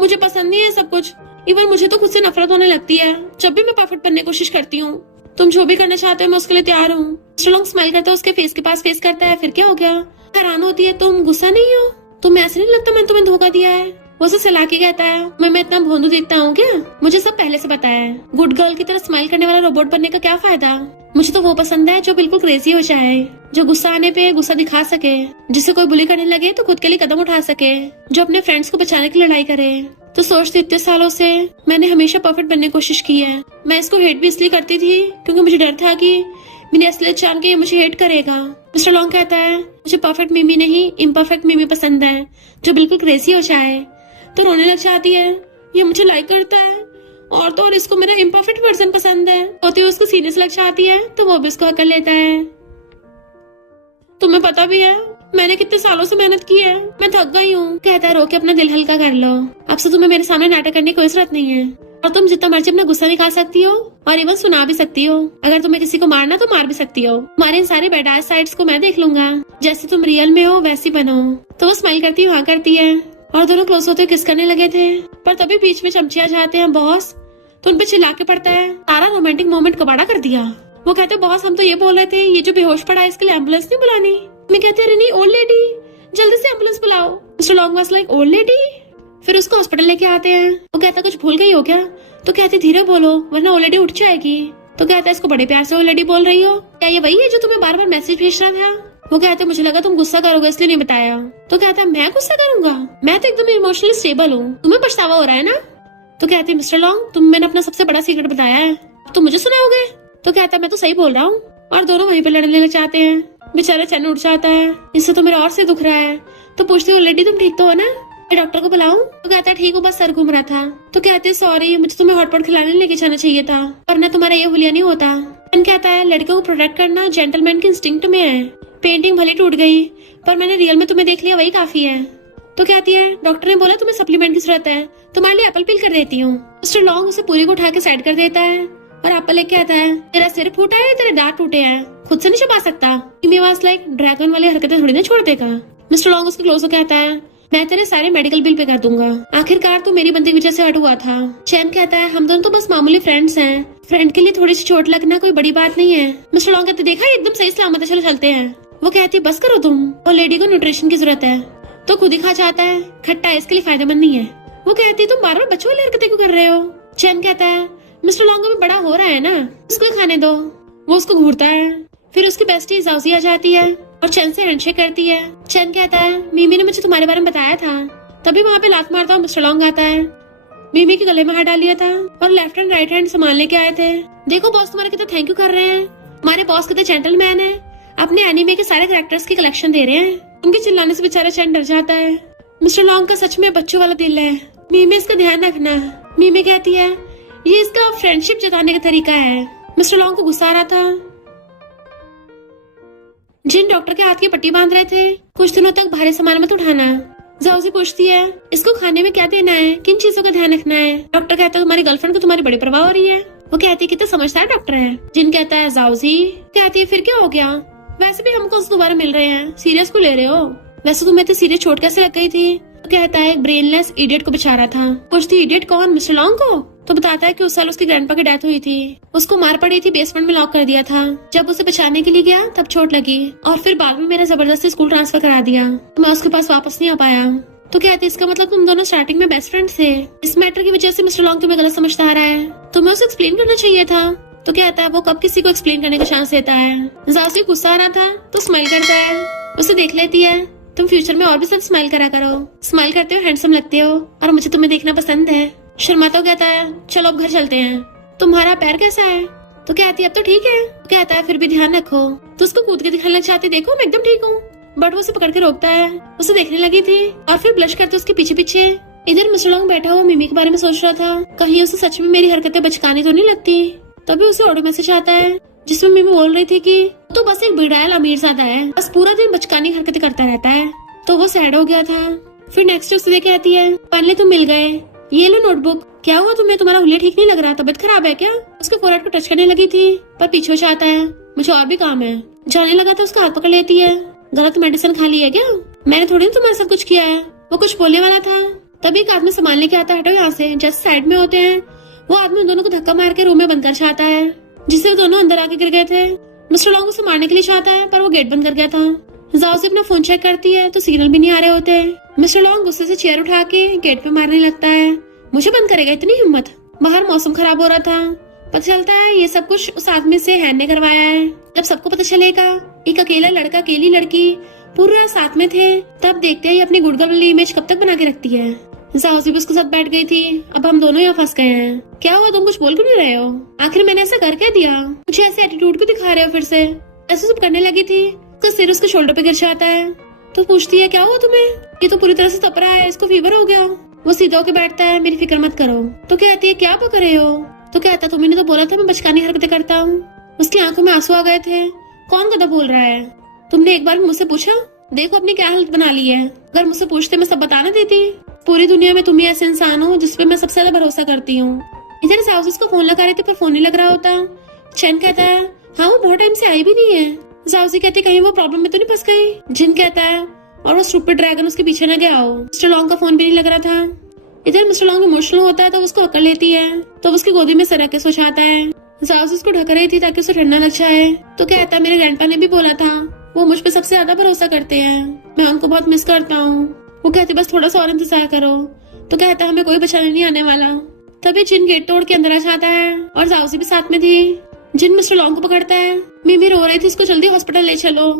मुझे पसंद नहीं है सब कुछ। इवन मुझे तो खुद से नफरत होने लगती है जब भी मैं परफेक्ट बनने की कोशिश करती हूँ। तुम जो भी करना चाहते हो मैं उसके लिए तैयार हूँ। मिस्टर लॉन्ग स्माइल करता है, उसके फेस के पास फेस करता है। फिर क्या हो गया? हैरान होती है, तुम गुस्सा नहीं हो? तुम्हें ऐसे नहीं लगता मैंने तुम्हें धोखा दिया है? वो उसे सलाह के कहता है, मैं इतना भोंदू दिखता हूँ क्या? मुझे सब पहले से पता है। गुड गर्ल की तरह स्माइल करने वाला रोबोट बनने का क्या फायदा? मुझे तो वो पसंद है जो बिल्कुल क्रेजी हो जाए, जो गुस्सा आने पे गुस्सा दिखा सके, जिसे कोई बुली करने लगे तो खुद के लिए कदम उठा सके, जो अपने फ्रेंड्स को बचाने की लड़ाई करे। तो सोचती इतने सालों से मैंने हमेशा परफेक्ट बनने की कोशिश की है। मैं इसको हेट भी इसलिए करती थी क्योंकि मुझे डर था कि मेरी असलियत जान के ये मुझे हेट करेगा। मिस्टर लॉन्ग कहता है, मुझे परफेक्ट मिमी नहीं, इम्परफेक्ट मिमी पसंद है, जो बिल्कुल क्रेजी हो जाए। तो रोने लग जाती है। ये मुझे लाइक करता है और तो और इसको मेरा इम्परफेक्ट वर्जन पसंद है। होती उसको सीने से लग जाती है तो वो भी उसको हकल लेता है। तुम्हें पता भी है मैंने कितने सालों से मेहनत की है, मैं थक गई हूँ। कहता है, रो के अपना दिल हल्का कर लो। अब से तुम्हें मेरे सामने नाटक करने की कोई जरूरत नहीं है और तुम जितना मर्जी अपना गुस्सा निकाल सकती हो और इवन सुना भी सकती हो। अगर तुम्हें किसी को मारना तो मार भी सकती हो। तुम्हारे इन सारे बैडास साइड्स को मैं देख लूंगा। जैसे तुम रियल में हो वैसी बनो। तो वो स्माइल करती वहाँ करती है और दोनों क्लोज होते किस करने लगे थे। पर तभी बीच में चमचे आ जाते हैं बॉस, तो उनपे चिल्ला के पड़ता है, सारा रोमांटिक मोमेंट कबाड़ा कर दिया। वो कहते हैं, बॉस हम तो ये बोल रहे थे ये जो बेहोश पड़ा है इसके लिए एम्बुलेंस नहीं बुलानी। मैं कहती है, ओल्ड लेडी, जल्दी से एम्बुलेंस बुलाओ। Mister long was like, old lady? फिर उसको हॉस्पिटल लेके आते हैं। वो कहता, कुछ भूल गई हो क्या? तो कहते, धीरे बोलो वरना ओल्ड लेडी उठ जाएगी। तो कहता है, इसको बड़े प्यार से ओल्ड लेडी बोल रही हो क्या? ये वही है जो तुम्हें बार बार मैसेज भेज रहा था? वो कहते, मुझे लगा तुम गुस्सा करोगे इसलिए नहीं बताया। तो कहता है, मैं गुस्सा करूंगा? मैं तो एकदम इमोशनली स्टेबल हूँ, तुम्हें पछतावा हो रहा है ना? तो कहती है, मिस्टर लॉन्ग मैंने अपना सबसे बड़ा सीक्रेट बताया है, तो मुझे सुनाओगे? तो कहता है, मैं तो सही बोल रहा हूँ। और दोनों वहीं पे लड़ने लग जाते हैं। बेचारा चैन उठ जाता है, इससे तो मेरा और से दुख रहा है। तो पूछती हूँ, लेडी तुम ठीक तो हो ना? मैं डॉक्टर को बुलाऊं? तो कहता है, ठीक हूँ, बस सर घूम रहा था। तो कहते हैं, सॉरी मुझे तुम्हें हॉटपॉट खिलाने लेके जाना चाहिए था, वरना तुम्हारा ये हुलिया नहीं होता। कहता है, लड़कियों को प्रोटेक्ट करना जेंटलमैन के इंस्टिंक्ट में है। पेंटिंग भले टूट गई पर मैंने रियल में तुम्हें देख लिया, वही काफी है। तो कहती है, डॉक्टर ने बोला तुम्हें सप्लीमेंट की जरूरत है, तुम्हारे लिए एप्पल पील कर देती हूँ। मिस्टर लॉन्ग उसे पूरी को उठा के साइड कर देता है और एप्पल लेके आता है। तेरा सिर फूटा है, तेरे दांत टूटे हैं, खुद से नहीं छुपा सकता। मेरे पास लाइक ड्रैगन वाली हरकतें थोड़ी ना छोड़ देगा। मिस्टर लॉन्ग उसके क्लोज कहता है, मैं तेरे सारे मेडिकल बिल पे कर दूंगा। आखिरकार तो मेरी बंदी वजह से हट हुआ था। चैन कहता है, हम दोनों तो बस मामूली फ्रेंड्स हैं, फ्रेंड के लिए थोड़ी सी चोट लगना कोई बड़ी बात नहीं है। मिस्टर लॉन्ग कहते, देखा एकदम सही सलामत है, चलो चलते हैं। वो कहती है, बस करो तुम, और लेडी को न्यूट्रिशन की जरूरत है। तो खुद ही खा जाता है, खट्टा है इसके लिए फायदेमंद नहीं है। वो कहती है, तुम बार बार बच्चों वाली हरकतें क्यों कर रहे हो? चैन कहता है, मिस्टर लॉन्ग अभी बड़ा हो रहा है ना, उसको खाने दो। वो उसको घूरता है। फिर उसकी बेस्टी जाउजी आ जाती है और चैन से हैंडशेक करती है। चैन कहता है, मिमी ने मुझे तुम्हारे बारे में बताया था। तभी वहाँ पे लात मारता हुआ मिस्टर लॉन्ग आता है। मिमी के गले में हाथ डाल लिया था और लेफ्ट एंड राइट हैंड संभाल लेके आए थे। देखो बॉस तुम्हारे कितना थैंक यू कर रहे हैं, हमारे बॉस कितने जेंटलमैन है, अपने एनिमे के सारे कैरेक्टर्स की कलेक्शन दे रहे हैं। उनके चिल्लाने से बेचारा चैन डर जाता है। मिस्टर लॉन्ग का सच में बच्चों वाला दिल है, मिमी इसका ध्यान रखना। मिमी कहती है, ये इसका फ्रेंडशिप जताने का तरीका है। मिस्टर लॉन्ग को गुस्सा आ रहा था। जिन डॉक्टर के हाथ की पट्टी बांध रहे थे, कुछ दिनों तक भारी सामान मत उठाना। जाओजी पूछती है, इसको खाने में क्या देना है, किन चीजों का ध्यान रखना है? डॉक्टर कहता है, तुम्हारी गर्लफ्रेंड को तुम्हारी बड़ी परवाह हो रही है। वो कहती है, कितना समझदार डॉक्टर है। जिन कहता है, जाओजी कहती है, फिर क्या हो गया? वैसे भी हमको दोबारा मिल रहे हैं, सीरियस को ले रहे हो? वैसे तुम्हें तो सीरियस चोट कैसे लग गई थी? तो कहता है, एक ब्रेनलेस इडियट को बचा रहा था। पूछती, इडियट कौन? मिस्टर लॉन्ग को? तो बताता है कि उस साल उसकी ग्रैंडपा की डेथ हुई थी, उसको मार पड़ी थी, बेसमेंट में लॉक कर दिया था। जब उसे बचाने के लिए गया तब चोट लगी और फिर बाद में मेरा जबरदस्ती स्कूल ट्रांसफर करा दिया, तो मैं उसके पास वापस नहीं आ पाया। तो कहते, इसका मतलब तुम दोनों स्टार्टिंग में बेस्ट फ्रेंड थे। इस मैटर की वजह से मिस्टर लॉन्ग तुम्हें गलत समझता आ रहा है, तुम्हें उसे एक्सप्लेन करना चाहिए था। तो कहता है, वो कब किसी को एक्सप्लेन करने का चांस देता है। जाओजी गुस्सा आ रहा था तो स्माइल करता है। उसे देख लेती है। तुम फ्यूचर में और भी सब स्माइल करा करो, स्माइल करते हो हैंडसम लगते हो और मुझे तुम्हें देखना पसंद है। शर्माता तो कहता है चलो अब घर चलते हैं, तुम्हारा पैर कैसा है? तो कहती है अब तो ठीक है। कहता है फिर भी ध्यान रखो। तो उसको कूद के दिखाने लग जाती, देखो मैं एकदम ठीक हूँ। बट वो उसे पकड़ के रोकता है। उसे देखने लगी थी और फिर ब्लश करते उसके पीछे पीछे। इधर मिस्टर लॉन्ग बैठा हुआ मिमी के बारे में सोच रहा था, कहीं उसे सच में मेरी हरकतें बचकानी तो नहीं लगती। तभी उसे ऑडियो मैसेज आता है जिसमें मिमी बोल रही थी कि तो बस एक बिड़ायल अमीरजादा है, बस पूरा दिन बचकानी हरकतें करता रहता है। तो वो सैड हो गया था। फिर नेक्स्ट उसे देख के आती है, फाइनली तुम मिल गए, ये लो नोटबुक। क्या हुआ तुम्हें, तुम्हारा हुलिया ठीक नहीं लग रहा, तबीयत खराब है क्या? उसके फोरहेड को टच करने लगी थी पर पीछे से आता है, मुझे और भी काम है। जाने लगा था उसका हाथ पकड़ लेती है, गलत मेडिसिन खा ली है क्या? मैंने थोड़ी ना तुम्हारे साथ कुछ किया है। वो कुछ बोलने वाला था तभी एक आदमी संभालने के आता है, हटो यहाँ से। जैसे साइड में होते हैं वो आदमी उन दोनों को धक्का मार के रूम में बंद कर चाहता है, जिससे वो दोनों अंदर आके गिर गए थे। मिस्टर लॉन्ग उसे मारने के लिए चाहता है पर वो गेट बंद कर गया था। जाओ से अपना फोन चेक करती है तो सिग्नल भी नहीं आ रहे होते। मिस्टर लॉन्ग गुस्से से चेयर उठा के गेट पे मारने लगता है, मुझे बंद करेगा इतनी हिम्मत। बाहर मौसम खराब हो रहा था। पता चलता है ये सब कुछ उस आदमी से हैन ने करवाया है। जब सबको पता चलेगा एक अकेला लड़का अकेली लड़की पूरा साथ में थे, तब देखते हैं ये अपनी गुड गर्ल वाली इमेज कब तक बना के रखती है। जाओसी भी उसके साथ बैठ गई थी। अब हम दोनों यहाँ फंस गए हैं। क्या हुआ, तुम कुछ बोल क्यों नहीं रहे हो? आखिर मैंने ऐसा कर क्या दिया? मुझे ऐसे एटीट्यूड क्यों दिखा रहे हो? फिर से ऐसे सब करने लगी थी। उसका सिर उसके शोल्डर पे गिर जाता है तो पूछती है क्या हुआ तुम्हें? ये तो पूरी तरह से तप रहा है, इसको फीवर हो गया। वो सीधा होके बैठता है, मेरी फिक्र मत करो। तो कहती है क्या पक रहे हो? तो कहता तुमने तो बोला था मैं बचकानी हरकतें करता हूँ। उसकी आंखों में आंसू आ गए थे। कौन गधा बोल रहा है? तुमने एक बार भी मुझसे पूछा? देखो अपनी क्या हालत बना ली है। अगर मुझसे पूछते मैं सब बताना देती। पूरी दुनिया में तुम ही ऐसे इंसान हो जिसपे मैं सबसे ज्यादा भरोसा करती हूँ। इधर साउस उसको फोन लगा रहे थे पर फोन नहीं लग रहा होता। चैन कहता है हाँ वो बहुत टाइम से आई भी नहीं है। साउसी कहती कहीं वो प्रॉब्लम में तो नहीं फंस गई। जिन कहता है और वो स्टूपिड ड्रैगन उसके पीछे न गया हो। मिस्टर लॉन्ग का फोन भी नहीं लग रहा था। इधर मिस्टर लॉन्ग इमोशनल होता है तो उसको अकड़ लेती है तो उसकी गोदी में सर के सो जाता है। साउस उसको ढक रही थी ताकि उसे ठंडा लग जाए। तो कहता है मेरे ग्रैंडपा ने भी बोला था वो मुझ पे सबसे ज्यादा भरोसा करते हैं, मैं उनको बहुत मिस करता हूँ। वो कहती बस थोड़ा सा और इंतजार करो। तो कहता हमें कोई बचाने नहीं आने वाला। तभी जिन गेट तोड़ के अंदर आ जाता है और जाउसी भी साथ में थी। जिन मिस्टर लॉन्ग को पकड़ता है। मिमी रो रही थी, इसको जल्दी हॉस्पिटल ले चलो।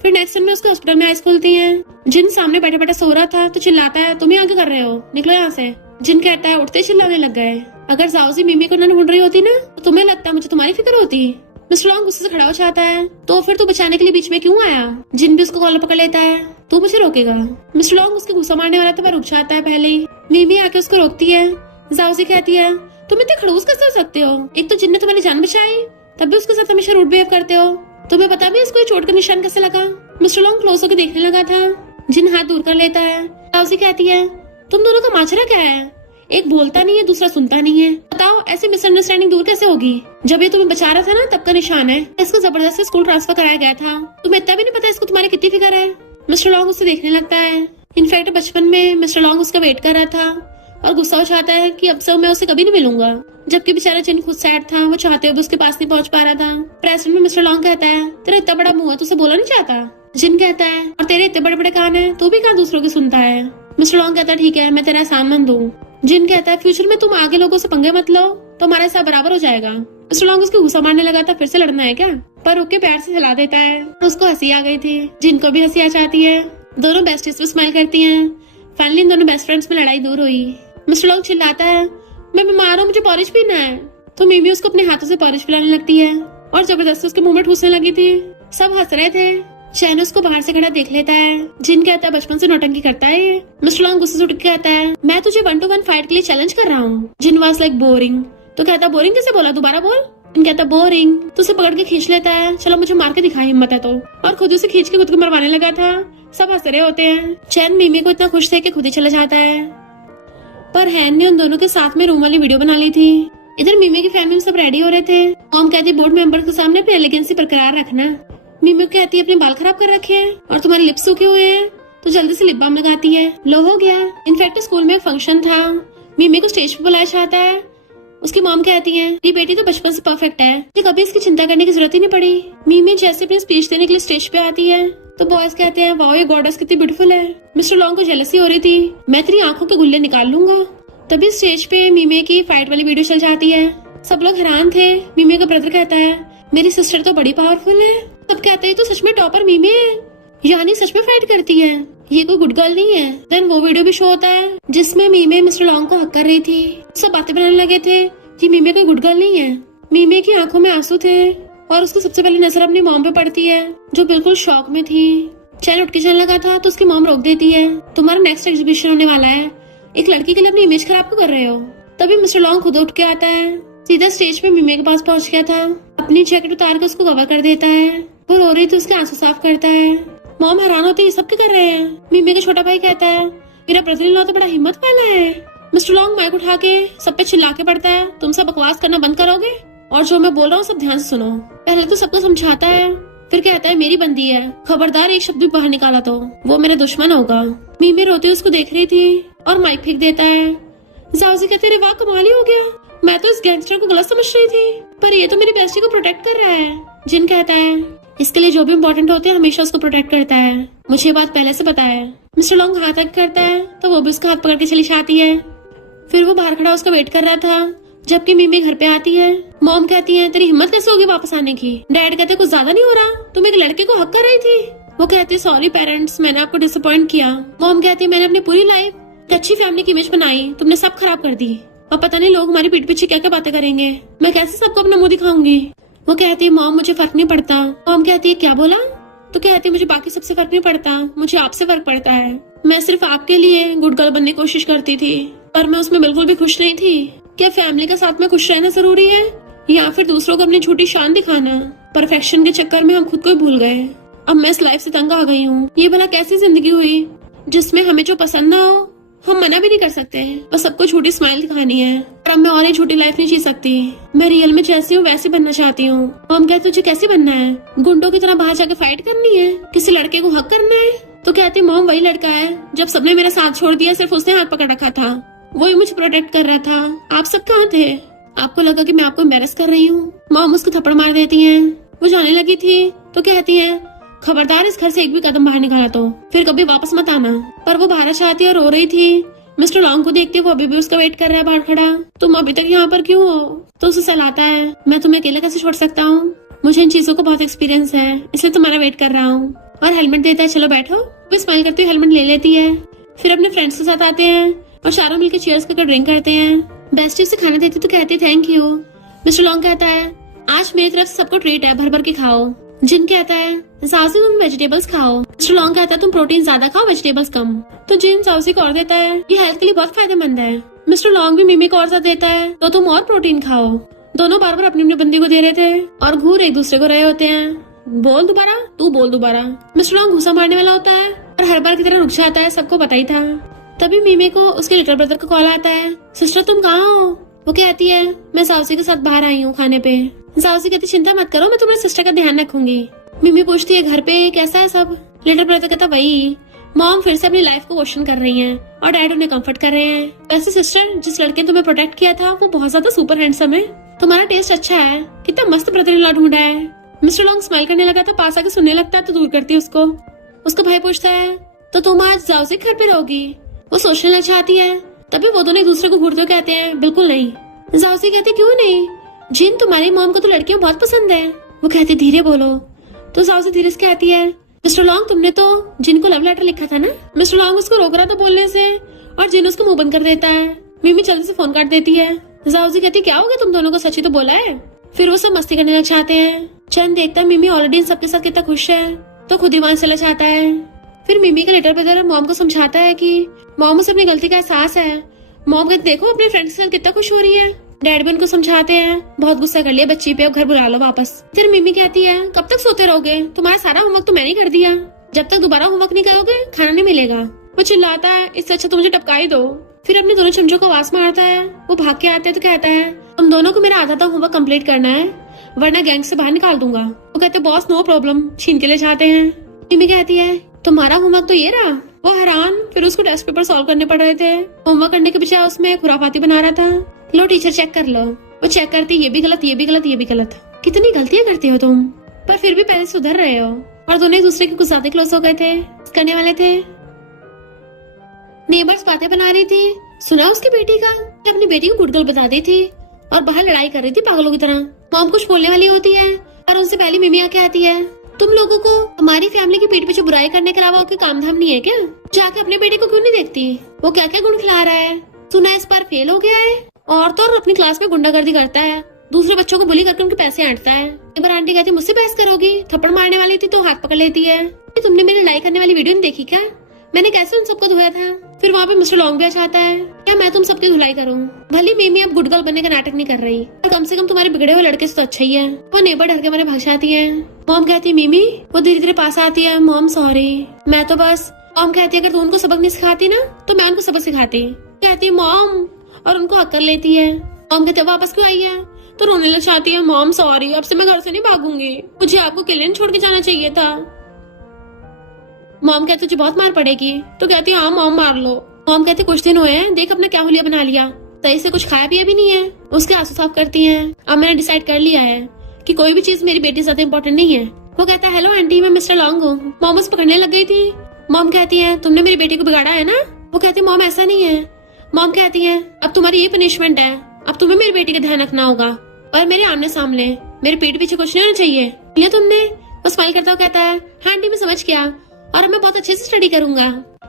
फिर नेक्स्ट टाइम में उसको हॉस्पिटल में आइस खुलती है। जिन सामने बैठे बैठे सो रहा था तो चिल्लाता है तुम यहाँ क्या कर रहे हो, निकलो यहाँ से। जिन कहता है उठते चिल्लाने लग गए। अगर जाउसी मिमी को न ढूंढ रही होती ना तो तुम्हें लगता मुझे तुम्हारी फिक्र होती। मिस्टर लॉन्ग गुस्से से खड़ा हो जाता है तो फिर तू बचाने के लिए बीच में क्यों आया? जिन भी उसको कॉलर पकड़ लेता है, तू मुझे रोकेगा? मिस्टर लॉन्ग उसके गुस्सा मारने वाला था पर रुक जाता है पहले ही। मिमी आके उसको रोकती है। जाउसी कहती है तुम इतने खड़ूस कैसे हो सकते हो? एक तो जिन ने तुम्हारी जान बचाई तब भी उसके साथ हमेशा रूड बिहेव करते हो। तुम्हें पता भी इसको चोट का निशान कैसे लगा? मिस्टर लॉन्ग क्लोज होकर देखने लगा था। जिन हाथ दूर कर लेता है। जाउसी कहती है तुम दोनों का माजरा क्या है? एक बोलता नहीं है दूसरा सुनता नहीं है। बताओ ऐसी मिसअंडरस्टैंडिंग दूर कैसे होगी? जब ये तुम्हें बचा रहा था ना तब का निशान है। इसको जबरदस्ती स्कूल ट्रांसफर कराया गया था। तुम्हें इतना भी नहीं पता इसको तुम्हारी कितनी फिक्र है। मिस्टर लॉन्ग उसे देखने लगता है। इनफैक्ट बचपन में मिस्टर लॉन्ग उसका वेट कर रहा था और गुस्सा हो जाता है कि अब से मैं उसे कभी नहीं मिलूंगा। जबकि बेचारा जिन खुद सैड था, वो चाहते हुए उसके पास नहीं पहुंच पा रहा था। प्रेजेंट में मिस्टर लॉन्ग कहता है तेरा इतना बड़ा मुंह है तुझसे बोला नहीं चाहता। जिन कहता है और तेरे इतने बड़े बड़े कान है तू भी कहाँ दूसरों की सुनता है। मिस्टर लॉन्ग कहता है ठीक है मैं तेरा एहसानमंद हूँ। जिन कहता है फ्यूचर में तुम आगे लोगों से पंगे मत लो तो हमारे साथ बराबर हो जाएगा। मिस्टर लॉन्ग उसको गुस्सा मारने लगा था फिर से लड़ना है क्या, पर रुक के पैर से हिला देता है। उसको हंसी आ गई थी। जिनको भी हंसी आ जाती है। दोनों बेस्टीज पे स्माइल करती हैं। फाइनली इन दोनों बेस्ट फ्रेंड्स में लड़ाई दूर हुई। मिस्टर लॉन्ग चिल्लाता है मैं बीमार हूँ, मुझे पॉलिश पीना है। तो मिमी उसको अपने हाथों से पॉलिश पिलाने लगती है और जबरदस्ती उसके मुंह में ठूसने लगी थी। सब हंस रहे थे। चैन उसको बाहर से खड़ा देख लेता है। जिन कहता है बचपन से नौटंकी करता है ये। मिस्टर लॉन्ग गुस्से से उठ के कहता है मैं तुझे 1-to-1 फाइट के लिए चैलेंज कर रहा हूँ। जिन वाज लाइक बोरिंग। तो कहता बोरिंग कैसे बोला, दोबारा बोल। जिन कहता बोरिंग। तो उसे पकड़ के खींच लेता है, चलो मुझे मार के दिखा हिम्मत है तो। और खुद उसे खींच के खुद को मरवाने लगा था। सब हंस रहे होते हैं। चैन मिमी को इतना खुश थे कि खुद ही चला जाता है। पर हैन ने उन दोनों के साथ में रूम वाली वीडियो बना ली थी। इधर मिमी की फैमिली में सब रेडी हो रहे थे। मॉम कहती बोर्ड मेंबर के सामने अपनी एलिगेंसी बरकरार रखना। मिमी कहती है अपने बाल खराब कर रखे हैं और तुम्हारे लिप्स सूखे हुए हैं तो जल्दी से लिप बाम लगाती है। लो हो गया। इनफैक्ट स्कूल में एक फंक्शन था। मिमी को स्टेज पे बुलाया जाता है। उसकी मॉम कहती है ये बेटी तो बचपन से परफेक्ट है, मुझे कभी इसकी चिंता करने की जरूरत ही नहीं पड़ी। मिमी जैसे अपनी स्पीच देने के लिए स्टेज पे आती है तो बॉयज कहते हैं वाओ ये गॉडेस कितनी ब्यूटीफुल है। मिस्टर लॉन्ग को जेलसी हो रही थी, मैं तेरी आंखों के गुल्ले निकाल लूंगा। तभी स्टेज पे मिमी की फाइट वाली वीडियो चल जाती है। सब लोग हैरान थे। मिमी का ब्रदर कहता है मेरी सिस्टर तो बड़ी पावरफुल है। सब कहते हैं तो सच में टॉपर मीमे है, यानी सच में फाइट करती है, ये कोई गुड गर्ल नहीं है। देन वो वीडियो भी शो होता है जिसमें मीमे मिस्टर लॉन्ग को हक कर रही थी। सब बातें बनाने लगे थे कि मीमे कोई गुड गर्ल नहीं है। मीमे की आंखों में आंसू थे और उसको सबसे पहले नजर अपनी मॉम पे पड़ती है जो बिल्कुल शॉक में थी। चैन उठ के चलने लगा था तो उसकी मॉम रोक देती है, तुम्हारा नेक्स्ट एग्जीबिशन होने वाला है, एक लड़की के लिए अपनी इमेज खराब क्यों कर रहे हो। तभी मिस्टर लॉन्ग खुद उठ के आता है, सीधा स्टेज पे मीमे के पास पहुंच गया था, अपनी जैकेट उतार कर उसको कवर कर देता है। वो रो रही थी, उसके आंसू साफ करता है। मॉम हैरान होती है, सब क्या कर रहे हैं। मीमे का छोटा भाई कहता है, मेरा ब्रदर इन लॉ तो बड़ा हिम्मत वाला है। मिस्टर लॉन्ग माइक उठा के सब पे चिल्ला के पड़ता है, तुम सब बकवास करना बंद करोगे और जो मैं बोल रहा हूँ सब ध्यान से सुनो। पहले तो सबको समझाता है, फिर कहता है मेरी बंदी है, खबरदार एक शब्द भी बाहर निकाला तो वो मेरा दुश्मन होगा। मीमे रोती उसको देख रही थी और माइक फेंक देता है। जाओजी कहते, अरे वाह कमाल ही हो गया, मैं तो इस गैंगस्टर को गलत समझ रही थी, पर ये तो मेरी बेस्टी को प्रोटेक्ट कर रहा है। जिन कहता है, इसके लिए जो भी इम्पोर्टेंट होते हैं हमेशा उसको प्रोटेक्ट करता है, मुझे ये बात पहले से पता है। मिस्टर लॉन्ग हाथ तक करता है तो वो भी उसका हाथ पकड़ के चली जाती है। फिर वो बाहर खड़ा उसका वेट कर रहा था जबकि मीमी घर पे आती है। मॉम कहती है, तेरी हिम्मत कैसे होगी वापस आने की। डैड कहते, कुछ ज्यादा नहीं हो रहा, तुम एक लड़के को हक कर रही थी। वो कहती है, सॉरी पेरेंट्स, मैंने आपको डिसअपॉइंट किया। मॉम कहती है, मैंने अपनी पूरी लाइफ एक अच्छी फैमिली की इमेज बनाई, तुमने सब खराब कर दी, और पता नहीं लोग हमारी पीठ पीछे क्या क्या बातें करेंगे, मैं कैसे सबको अपना मुंह दिखाऊंगी। वो कहती है, मॉम मुझे फर्क नहीं पड़ता। मॉम कहती है, क्या बोला। तो कहती है, मुझे बाकी सबसे फर्क नहीं पड़ता, मुझे आपसे फर्क पड़ता है। मैं सिर्फ आपके लिए गुड गर्ल बनने की कोशिश करती थी, पर मैं उसमें बिल्कुल भी खुश नहीं थी। क्या फैमिली का साथ में खुश रहना जरूरी है, या फिर दूसरों को अपनी झूठी शान दिखाना। परफेक्शन के चक्कर में हम खुद को ही भूल गए। अब मैं इस लाइफ से तंग आ गई हूँ। ये भला कैसी जिंदगी हुई जिसमें हमें जो पसंद ना हो हम मना भी नहीं कर सकते, बस सबको झूठी स्माइल दिखानी है। और अब मैं और एक झूठी लाइफ नहीं जी सकती, मैं रियल में जैसी हूँ वैसे बनना चाहती हूँ। हम कहते, तुझे कैसे बनना है, गुंडों की तरह बाहर जाके फाइट करनी है, किसी लड़के को हक करना है। तो कहती, मॉम वही लड़का है जब सबने मेरा साथ छोड़ दिया, सिर्फ उसने हाथ पकड़ रखा था, वही मुझे प्रोटेक्ट कर रहा था। आप सब कहाँ थे, आपको लगा कि मैं आपको एम्बैरेस कर रही हूँ। मॉम उसको थप्पड़ मार देती है। वो जाने लगी थी तो कहती है, खबरदार इस घर से एक भी कदम बाहर निकाला तो फिर कभी वापस मत आना। पर वो बाहर चाहती है, रो रही थी। मिस्टर लॉन्ग को देखते वो अभी भी उसका वेट कर रहा है बाहर खड़ा। तुम अभी तक यहाँ पर क्यों हो। तो उसे सहलाता है, मैं तुम्हें अकेला कैसे छोड़ सकता हूँ, मुझे इन चीजों को बहुत एक्सपीरियंस है, इसलिए तुम्हारा वेट कर रहा हूँ। और हेलमेट देता है, चलो बैठो। वो स्माइल करते हुए हेलमेट ले लेती है। फिर अपने फ्रेंड्स के साथ आते हैं और चारों मिलकर चीयर्स करके ड्रिंक करते हैं। बेस्टी उसे खाना देती तो कहती थैंक यू। मिस्टर लॉन्ग कहता है, आज मेरी तरफ से सबको ट्रीट है, भर भर के खाओ। जिन कहता है, साउसी तुम वेजिटेबल्स खाओ। मिस्टर लॉन्ग कहता है, तुम प्रोटीन ज्यादा खाओ, वेजिटेबल्स कम। तो जिन साउसी को और देता है, ये हेल्थ के लिए बहुत फायदेमंद है। मिस्टर लॉन्ग भी मिमी को और साथ देता है, तो तुम और प्रोटीन खाओ। दोनों बार बार अपनी अपनी बंदी को दे रहे थे और घूर एक दूसरे को रहे होते हैं। बोल दोबारा, तू बोल दोबारा। मिस्टर लॉन्ग घुसा मारने वाला होता है और हर बार की तरह रुक जाता है, सबको पता ही था। तभी मीमे को उसके लिटिल ब्रदर का कॉल आता है, सिस्टर तुम कहाँ हो। वो कहती है, मैं साउसी के साथ बाहर आई हूँ खाने पे। साउसी कहती, चिंता मत करो, मैं तुम्हारे सिस्टर का ध्यान रखूंगी। मिमी पूछती है, घर पे कैसा है सब। लिटिल ब्रदर कहता, वही। मॉम फिर से अपनी लाइफ को क्वेश्चन कर रही हैं और डैड उन्हें कंफर्ट कर रहे हैं। वैसे सिस्टर, जिस लड़के ने तुम्हें प्रोटेक्ट किया था वो बहुत ज्यादा सुपर हैंडसम है, तुम्हारा टेस्ट अच्छा है, कितना मस्त ब्रदर इन लॉ ढूंढा है। मिस्टर लॉन्ग स्माइल करने लगा था, पास आके सुनने लगता है तो दूर करती है उसको। उसका भाई पूछता है, तो तुम आज जाओसी घर पे रहोगी। वो सोचने लग जाती है। तभी वो दोनों एक दूसरे को घूरते कहते हैं, बिल्कुल नहीं। जाओसी कहती, क्यों नहीं, जिन तुम्हारी मॉम को तो लड़कियां बहुत पसंद है। वो कहती, धीरे बोलो। तो जाओसी धीरे से कहती है, मिस्टर लॉन्ग तुमने तो जिन को लव लेटर लिखा था ना। मिस्टर लॉन्ग उसको रोक रहा था बोलने से और जिन उसको मुंह बंद कर देता है। मिमी जल्दी से फोन काट देती है। जाओसी कहती, क्या हो गया तुम दोनों को, सच्ची तो बोला है। फिर वो सब मस्ती करने लग जाते हैं। चंद देखता है मिमी ऑलरेडी इन सबके साथ कितना खुश है, तो खुद ही वहां चला जाता है। फिर मिमी का लिटिल ब्रदर मॉम को समझाता है कि मॉम उसे अपनी गलती का एहसास है। मॉम कहती, देखो अपने फ्रेंड्स के साथ कितना खुश हो रही है। डैड भी उनको समझाते हैं, बहुत गुस्सा कर लिया बच्ची पे, अब घर बुला लो वापस। फिर मिमी कहती है, कब तक सोते रहोगे, तुम्हारा सारा होमवर्क तो मैंने कर दिया, जब तक दोबारा होमवर्क नहीं करोगे खाना नहीं मिलेगा। वो चिल्लाता है, इससे अच्छा तो मुझे टपका ही दो। फिर अपने दोनों चमचों को आवाज मारता है। वो भाग के आते हैं तो कहता है, तुम दोनों को मेरा आधा तक होमवर्क कंप्लीट करना है, वरना गैंग से बाहर निकाल दूंगा। वो कहते, बॉस नो प्रॉब्लम, छीन के ले जाते हैं। मिमी कहती है, तुम्हारा होमवर्क तो ये रहा। वो हैरान, फिर उसको टेस्ट पेपर सॉल्व करने पड़ रहे थे। होमवर्क करने के बजाय उसमें खुराफाती बना रहा था। लो टीचर चेक कर लो। वो चेक करती, ये भी गलत, ये भी गलत, ये भी गलत। कितनी गलतियां करती हो तुम, पर फिर भी पहले सुधर रहे हो। और दोनों एक दूसरे के कुछ ज्यादा क्लोज हो गए थे, करने वाले थे। नेबर्स बातें बना रही थी, सुना उसकी बेटी का कि अपनी बेटी को गुड गर्ल बता दी थी और बाहर लड़ाई कर रही थी पागलों की तरह। मॉम कुछ बोलने वाली होती है पर उनसे पहले मिमी आके आती है। तुम लोगों को हमारी फैमिली की पीठ पीछे बुराई करने के अलावा और कोई काम धाम नहीं है क्या? जाके अपने बेटे को क्यों नहीं देखती? वो क्या क्या गुण खिला रहा है? सुना इस बार फेल हो गया है और तो और अपनी क्लास में गुंडागर्दी करता है, दूसरे बच्चों को बुली करके उनके पैसे ऐंठता है। एक बार आंटी कहती मुझसे बहस करोगी, थप्पड़ मारने वाली थी तो हाथ पकड़ लेती है। तुमने मेरी लड़ाई करने वाली वीडियो नहीं देखी क्या? मैंने कैसे उन सबको धोया था? फिर वहाँ पे मिस्टर लॉन्ग भी आ जाता है। क्या मैं तुम सबकी धुलाई करूँ? भली मिमी अब गुड गर्ल बनने का नाटक नहीं कर रही, पर कम से कम तुम्हारे बिगड़े हुए लड़के से तो अच्छा ही है। वो नेबर डर के मारे भाग जाती है। मॉम कहती है मिमी, वो धीरे धीरे पास आती है। मॉम सॉरी, मैं तो बस। मॉम कहती है अगर तू उनको सबक नहीं सिखाती ना तो मैं उनको सबक सिखाती। कहती है मॉम, और उनको हक कर लेती है। मॉम कहती है वापस क्यों आई है? तो रोने लग जाती है। मॉम सॉरी, अब से मैं घर से नहीं भागूंगी, मुझे आपको किले छोड़ के जाना चाहिए था। मॉम कहती तुझे बहुत मार पड़ेगी। तो कहती है हाँ मॉम मार लो। मॉम कहती कुछ दिन हुए हैं, देख अपना क्या हुलिया बना लिया, सही से कुछ खाया पिया भी नहीं है। उसके आंसू साफ करती हैं। अब मैंने डिसाइड कर लिया है कि कोई भी चीज मेरी बेटी से ज्यादा इम्पोर्टेंट नहीं है। वो कहता है हेलो आंटी, मैं मिस्टर लॉन्ग हूँ। मॉम उसे पकड़ने लग गई थी। मॉम कहती है तुमने मेरी बेटी को बिगाड़ा है ना? वो कहती है मॉम ऐसा नहीं है। मॉम कहती है अब तुम्हारी ये पनिशमेंट है, अब तुम्हें मेरी बेटी का ध्यान रखना होगा और मेरे आमने सामने, मेरे पीठ पीछे कुछ नहीं होना चाहिए। लिया तुमने? वो स्माइल करता हुआ कहता है हाँ आंटी मैं समझ गया और अब मैं बहुत अच्छे से स्टडी करूंगा।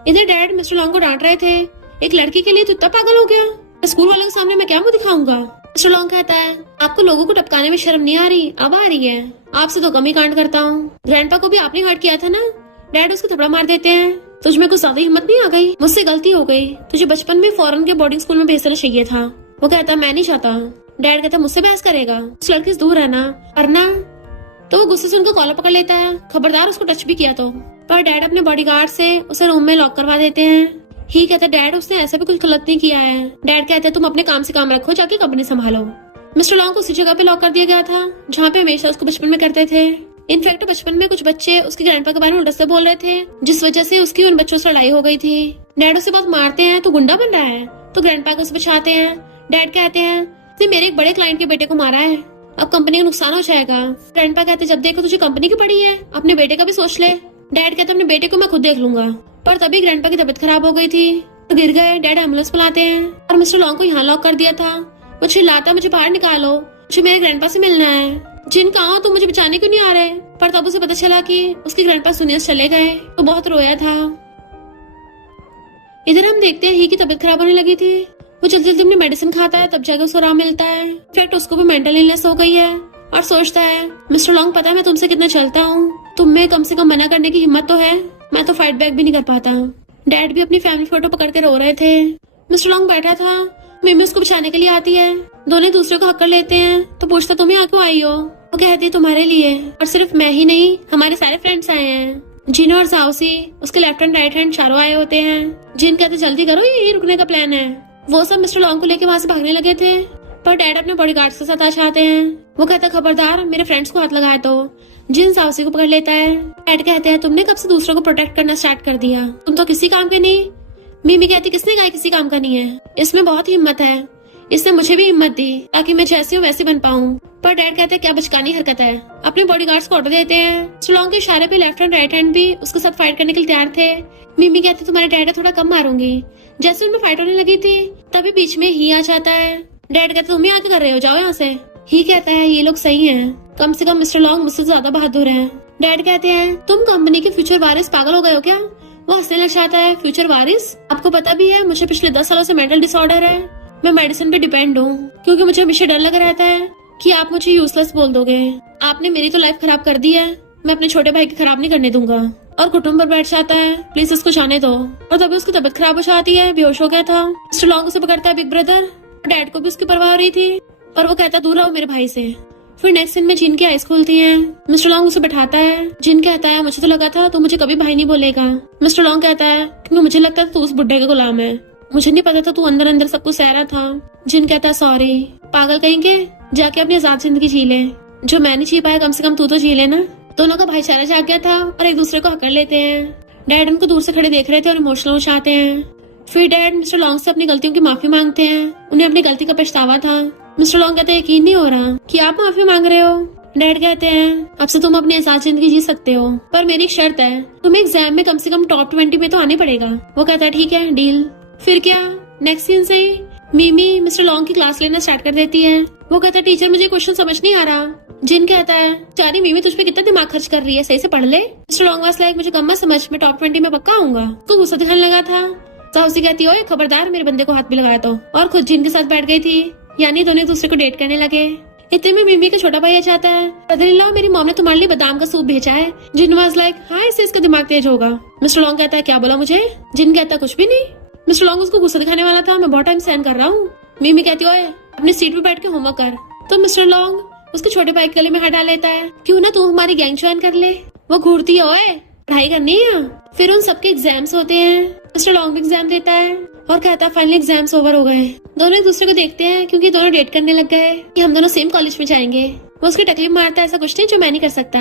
इधर डैड मिस्टर लॉन्ग को डांट रहे थे, एक लड़की के लिए तो इतना पागल हो गया, स्कूल वालों के सामने मैं क्या मुंह दिखाऊंगा? मिस्टर लॉन्ग कहता है आपको लोगों को टपकाने में शर्म नहीं आ रही? अब आ रही है। आपसे तो कम ही कांड करता हूँ। ग्रैंडपा को भी आपने हर्ट किया था ना? डैड उसको थपड़ा मार देते हैं। तुझ में कुछ ज्यादा हिम्मत नहीं आ गई? मुझसे गलती हो गई, तुझे बचपन में फॉरेन के बोर्डिंग स्कूल में भेजना चाहिए था। वो कहता मैं नहीं चाहता। डैड कहता मुझसे बहस करेगा, उस लड़के से दूर रहना, वरना। तो वो गुस्से से उनको कॉलर पकड़ लेता है, खबरदार उसको टच भी किया तो। पर डैड अपने बॉडीगार्ड से उसे रूम में लॉक करवा देते हैं। ही कहता डैड उसने ऐसा भी कुछ गलत नहीं किया है। डैड कहते तुम अपने काम से काम रखो, जाके कंपनी संभालो। मिस्टर लॉन्ग को उसी जगह पे लॉक कर दिया गया था जहाँ पे हमेशा उसको बचपन में करते थे। इनफैक्ट बचपन में कुछ बच्चे उसके ग्रैंडपा के बारे में उल्टा से बोल रहे थे, जिस वजह से उसकी उन बच्चों से लड़ाई हो गई थी। डैड उसे बहुत मारते हैं तो गुंडा बन रहा है, तो ग्रैंडपा को उसे बचाते हैं। डैड कहते हैं तुमने मेरे एक बड़े क्लाइंट के बेटे को मारा है, अब कंपनी का नुकसान हो जाएगा। ग्रैंडपा कहते जब देखो तुझे कंपनी की पड़ी है, अपने बेटे का भी सोच ले। डैड कहते अपने बेटे को मैं खुद देख लूंगा। पर तभी ग्रैंडपा की तबीयत खराब हो गई थी तो गिर गए। डैड एम्बुलेंस बुलाते हैं और मिस्टर लॉन्ग को यहाँ लॉक कर दिया था। वो चिल्लाता मुझे बाहर निकालो, मुझे मेरे ग्रैंडपा से मिलना है। जिन कहा तुम मुझे बचाने क्यों नहीं आ रहे? पर तब उसे पता चला कि उसके ग्रैंडपा दुनिया से चले गए तो बहुत रोया था। इधर हम देखते हैं ही की तबीयत खराब होने लगी थी। वो जल्दी जल्दी अपनी मेडिसिन खाता है, तब जाकर उसको आराम मिलता है। इनफैक्ट उसको भी मेंटल इलनेस हो गई है और सोचता है मिस्टर लॉन्ग पता है मैं तुमसे कितना चलता हूँ, तुम में कम से कम मना करने की हिम्मत तो है, मैं तो फाइट बैक भी नहीं कर पाता। डैड भी अपनी फैमिली फोटो पकड़ के रो रहे थे। मिस्टर लॉन्ग बैठा था, मिमी उसको बचाने के लिए आती है। दोनों दूसरे को हक कर लेते हैं तो पूछता तुम यहाँ क्यों आई हो? वो कहती है तुम्हारे लिए, और सिर्फ मैं ही नहीं हमारे सारे फ्रेंड्स आए हैं। जिनो और साउसी उसके लेफ्ट एंड राइट हैंड चारों आए होते हैं। जिन कहते जल्दी करो ये रुकने का प्लान है। वो सब मिस्टर लॉन्ग को लेके वहाँ से भागने लगे थे, पर डैड अपने बॉडीगार्ड्स के साथ आ जाते हैं। वो कहता खबरदार मेरे फ्रेंड्स को हाथ लगाए तो। जिन साउसी को पकड़ लेता है। डैड कहते हैं तुमने कब से दूसरों को प्रोटेक्ट करना स्टार्ट कर दिया, तुम तो किसी काम के नहीं। मिमी कहती किसने कहा किसी काम का नहीं है, इसमें बहुत हिम्मत है, इसने मुझे भी हिम्मत दी ताकि मैं जैसी हूँ वैसे बन पाऊँ। पर डैड कहते हैं क्या बचकानी हरकत है। अपने बॉडीगार्ड्स को ऑर्डर देते हैं। मिस्टर लॉन्ग के इशारे पे लेफ्ट एंड राइट हैंड भी उसके साथ फाइट करने के लिए तैयार थे। मिमी कहती तुम्हारे डैड है थोड़ा कम मारूंगी। जैसे उनमें फाइट होने लगी थी तभी बीच में ही आ जाता है। डैड कहते तुम यहाँ क्या कर रहे हो, जाओ यहाँ से। ही कहता है ये लोग सही हैं, कम से कम मिस्टर लॉन्ग मुझसे ज्यादा बहादुर हैं। डैड कहते हैं तुम कंपनी के फ्यूचर वारिस पागल हो गए हो क्या? वो हंसने लग जाता है फ्यूचर वारिस, आपको पता भी है मुझे पिछले 10 सालों से मेंटल डिसऑर्डर है, मैं मेडिसिन पे डिपेंड हूँ क्योंकि मुझे हमेशा डर लगा रहता है कि आप मुझे यूजलेस बोल दोगे। आपने मेरी तो लाइफ खराब कर दी है, मैं अपने छोटे भाई की खराब नहीं करने दूंगा। और घुटनों पर बैठ जाता है प्लीज इसको जाने दो। और तभी उसकी तबीयत खराब हो जाती है, बेहोश हो गया था। मिस्टर लॉन्ग उसे पकड़ता है बिग ब्रदर। डैड को भी उसकी परवाह हो रही थी पर वो कहता दूर रहो मेरे भाई से। फिर नेक्स्ट सीन में जिन की आईज खुलती है। मिस्टर लॉन्ग उसे बैठाता है। जिन कहता है मुझे तो लगा था तू मुझे कभी भाई नहीं बोलेगा। मिस्टर लॉन्ग कहता है क्योंकि मुझे लगता था तू उस बुड्ढे का गुलाम है, मुझे नहीं पता था तू अंदर अंदर सब कुछ सह रहा था। जिन कहता है सॉरी, पागल कहेंगे, जाके अपनी आजाद जिंदगी जी ले, जो मैं नहीं जी पाया कम से कम तू तो जी लेना। दोनों का भाईचारा जाग गया था और एक दूसरे को हकड़ लेते हैं। डैड उनको दूर से खड़े देख रहे थे और इमोशनल हो जाते हैं। फिर डैड मिस्टर लॉन्ग से अपनी गलतियों की माफी मांगते हैं, उन्हें अपनी गलती का पछतावा था। मिस्टर लॉन्ग कहते हैं यकीन नहीं हो रहा कि आप माफी मांग रहे हो। डैड कहते हैं अब से तुम अपनी आजाद जिंदगी जी सकते हो, पर मेरी एक शर्त है, तुम्हें एग्जाम में कम से कम टॉप 20 में तो आने पड़ेगा। वो कहता है ठीक है डील। फिर क्या नेक्स्ट सीन से मिमी मिस्टर लॉन्ग की क्लास लेना स्टार्ट कर देती है। वो कहता है टीचर मुझे क्वेश्चन समझ नहीं आ रहा। जिन कहता है चारी मीमी तुझ पे कितना दिमाग खर्च कर रही है, सही से पढ़ ले। मिस्टर लॉन्ग वाज लाइक मुझे कम मत समझ, मैं टॉप 20 में पक्का आऊंगा। को गुस्सा दिखाने लगा था। साउसी कहती ओए खबरदार मेरे बंदे को हाथ भी लगाया तो, और खुद जिन के साथ बैठ गई थी, यानी दोनों एक दूसरे को डेट करने लगे। इतने में मिमी का छोटा भाई आ जाता है। ब्रदर-इन-लॉ मेरी मॉम ने तुम्हारे लिए बादाम का सूप भेजा है। जिन वाज लाइक हाँ इससे इसका दिमाग तेज होगा। मिस्टर लॉन्ग कहता है क्या बोला मुझे? जिन कहता कुछ भी नहीं। मिस्टर लॉन्ग उसको गुस्सा दिखाने वाला था, मैं बहुत टाइम सहन कर रहा हूँ। मिमी कहती ओए अपनी सीट पे बैठ के होमवर्क कर। तो मिस्टर लॉन्ग उसके छोटे भाई के गले में हाथ डाल लेता है, क्यों ना तू हमारी गैंग ज्वाइन कर ले। वो घूरती है ओए पढ़ाई करनी है। फिर उन सबके एग्जाम्स होते हैं। मिस्टर लॉन्ग भी एग्जाम देता है और कहता है फाइनली एग्जाम्स ओवर हो गए। दोनों एक दूसरे को देखते हैं क्योंकि दोनों डेट करने लग गए कि हम दोनों सेम कॉलेज में जाएंगे। वो उसकी टकली मारता है ऐसा कुछ नहीं जो मैं नहीं कर सकता।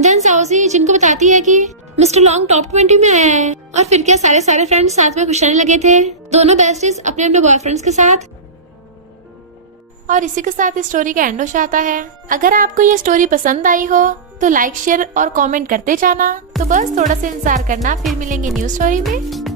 देन साउसी जिनको बताती है कि मिस्टर लॉन्ग टॉप 20 में आया है। और फिर क्या सारे फ्रेंड्स साथ में खुश रहने लगे थे, दोनों बेस्टीज अपने अपने बॉयफ्रेंड्स के साथ। और इसी के साथ इस स्टोरी का एंड हो जाता है। अगर आपको ये स्टोरी पसंद आई हो तो लाइक शेयर और कमेंट करते जाना। तो बस थोड़ा सा इंतजार करना, फिर मिलेंगे न्यू स्टोरी में।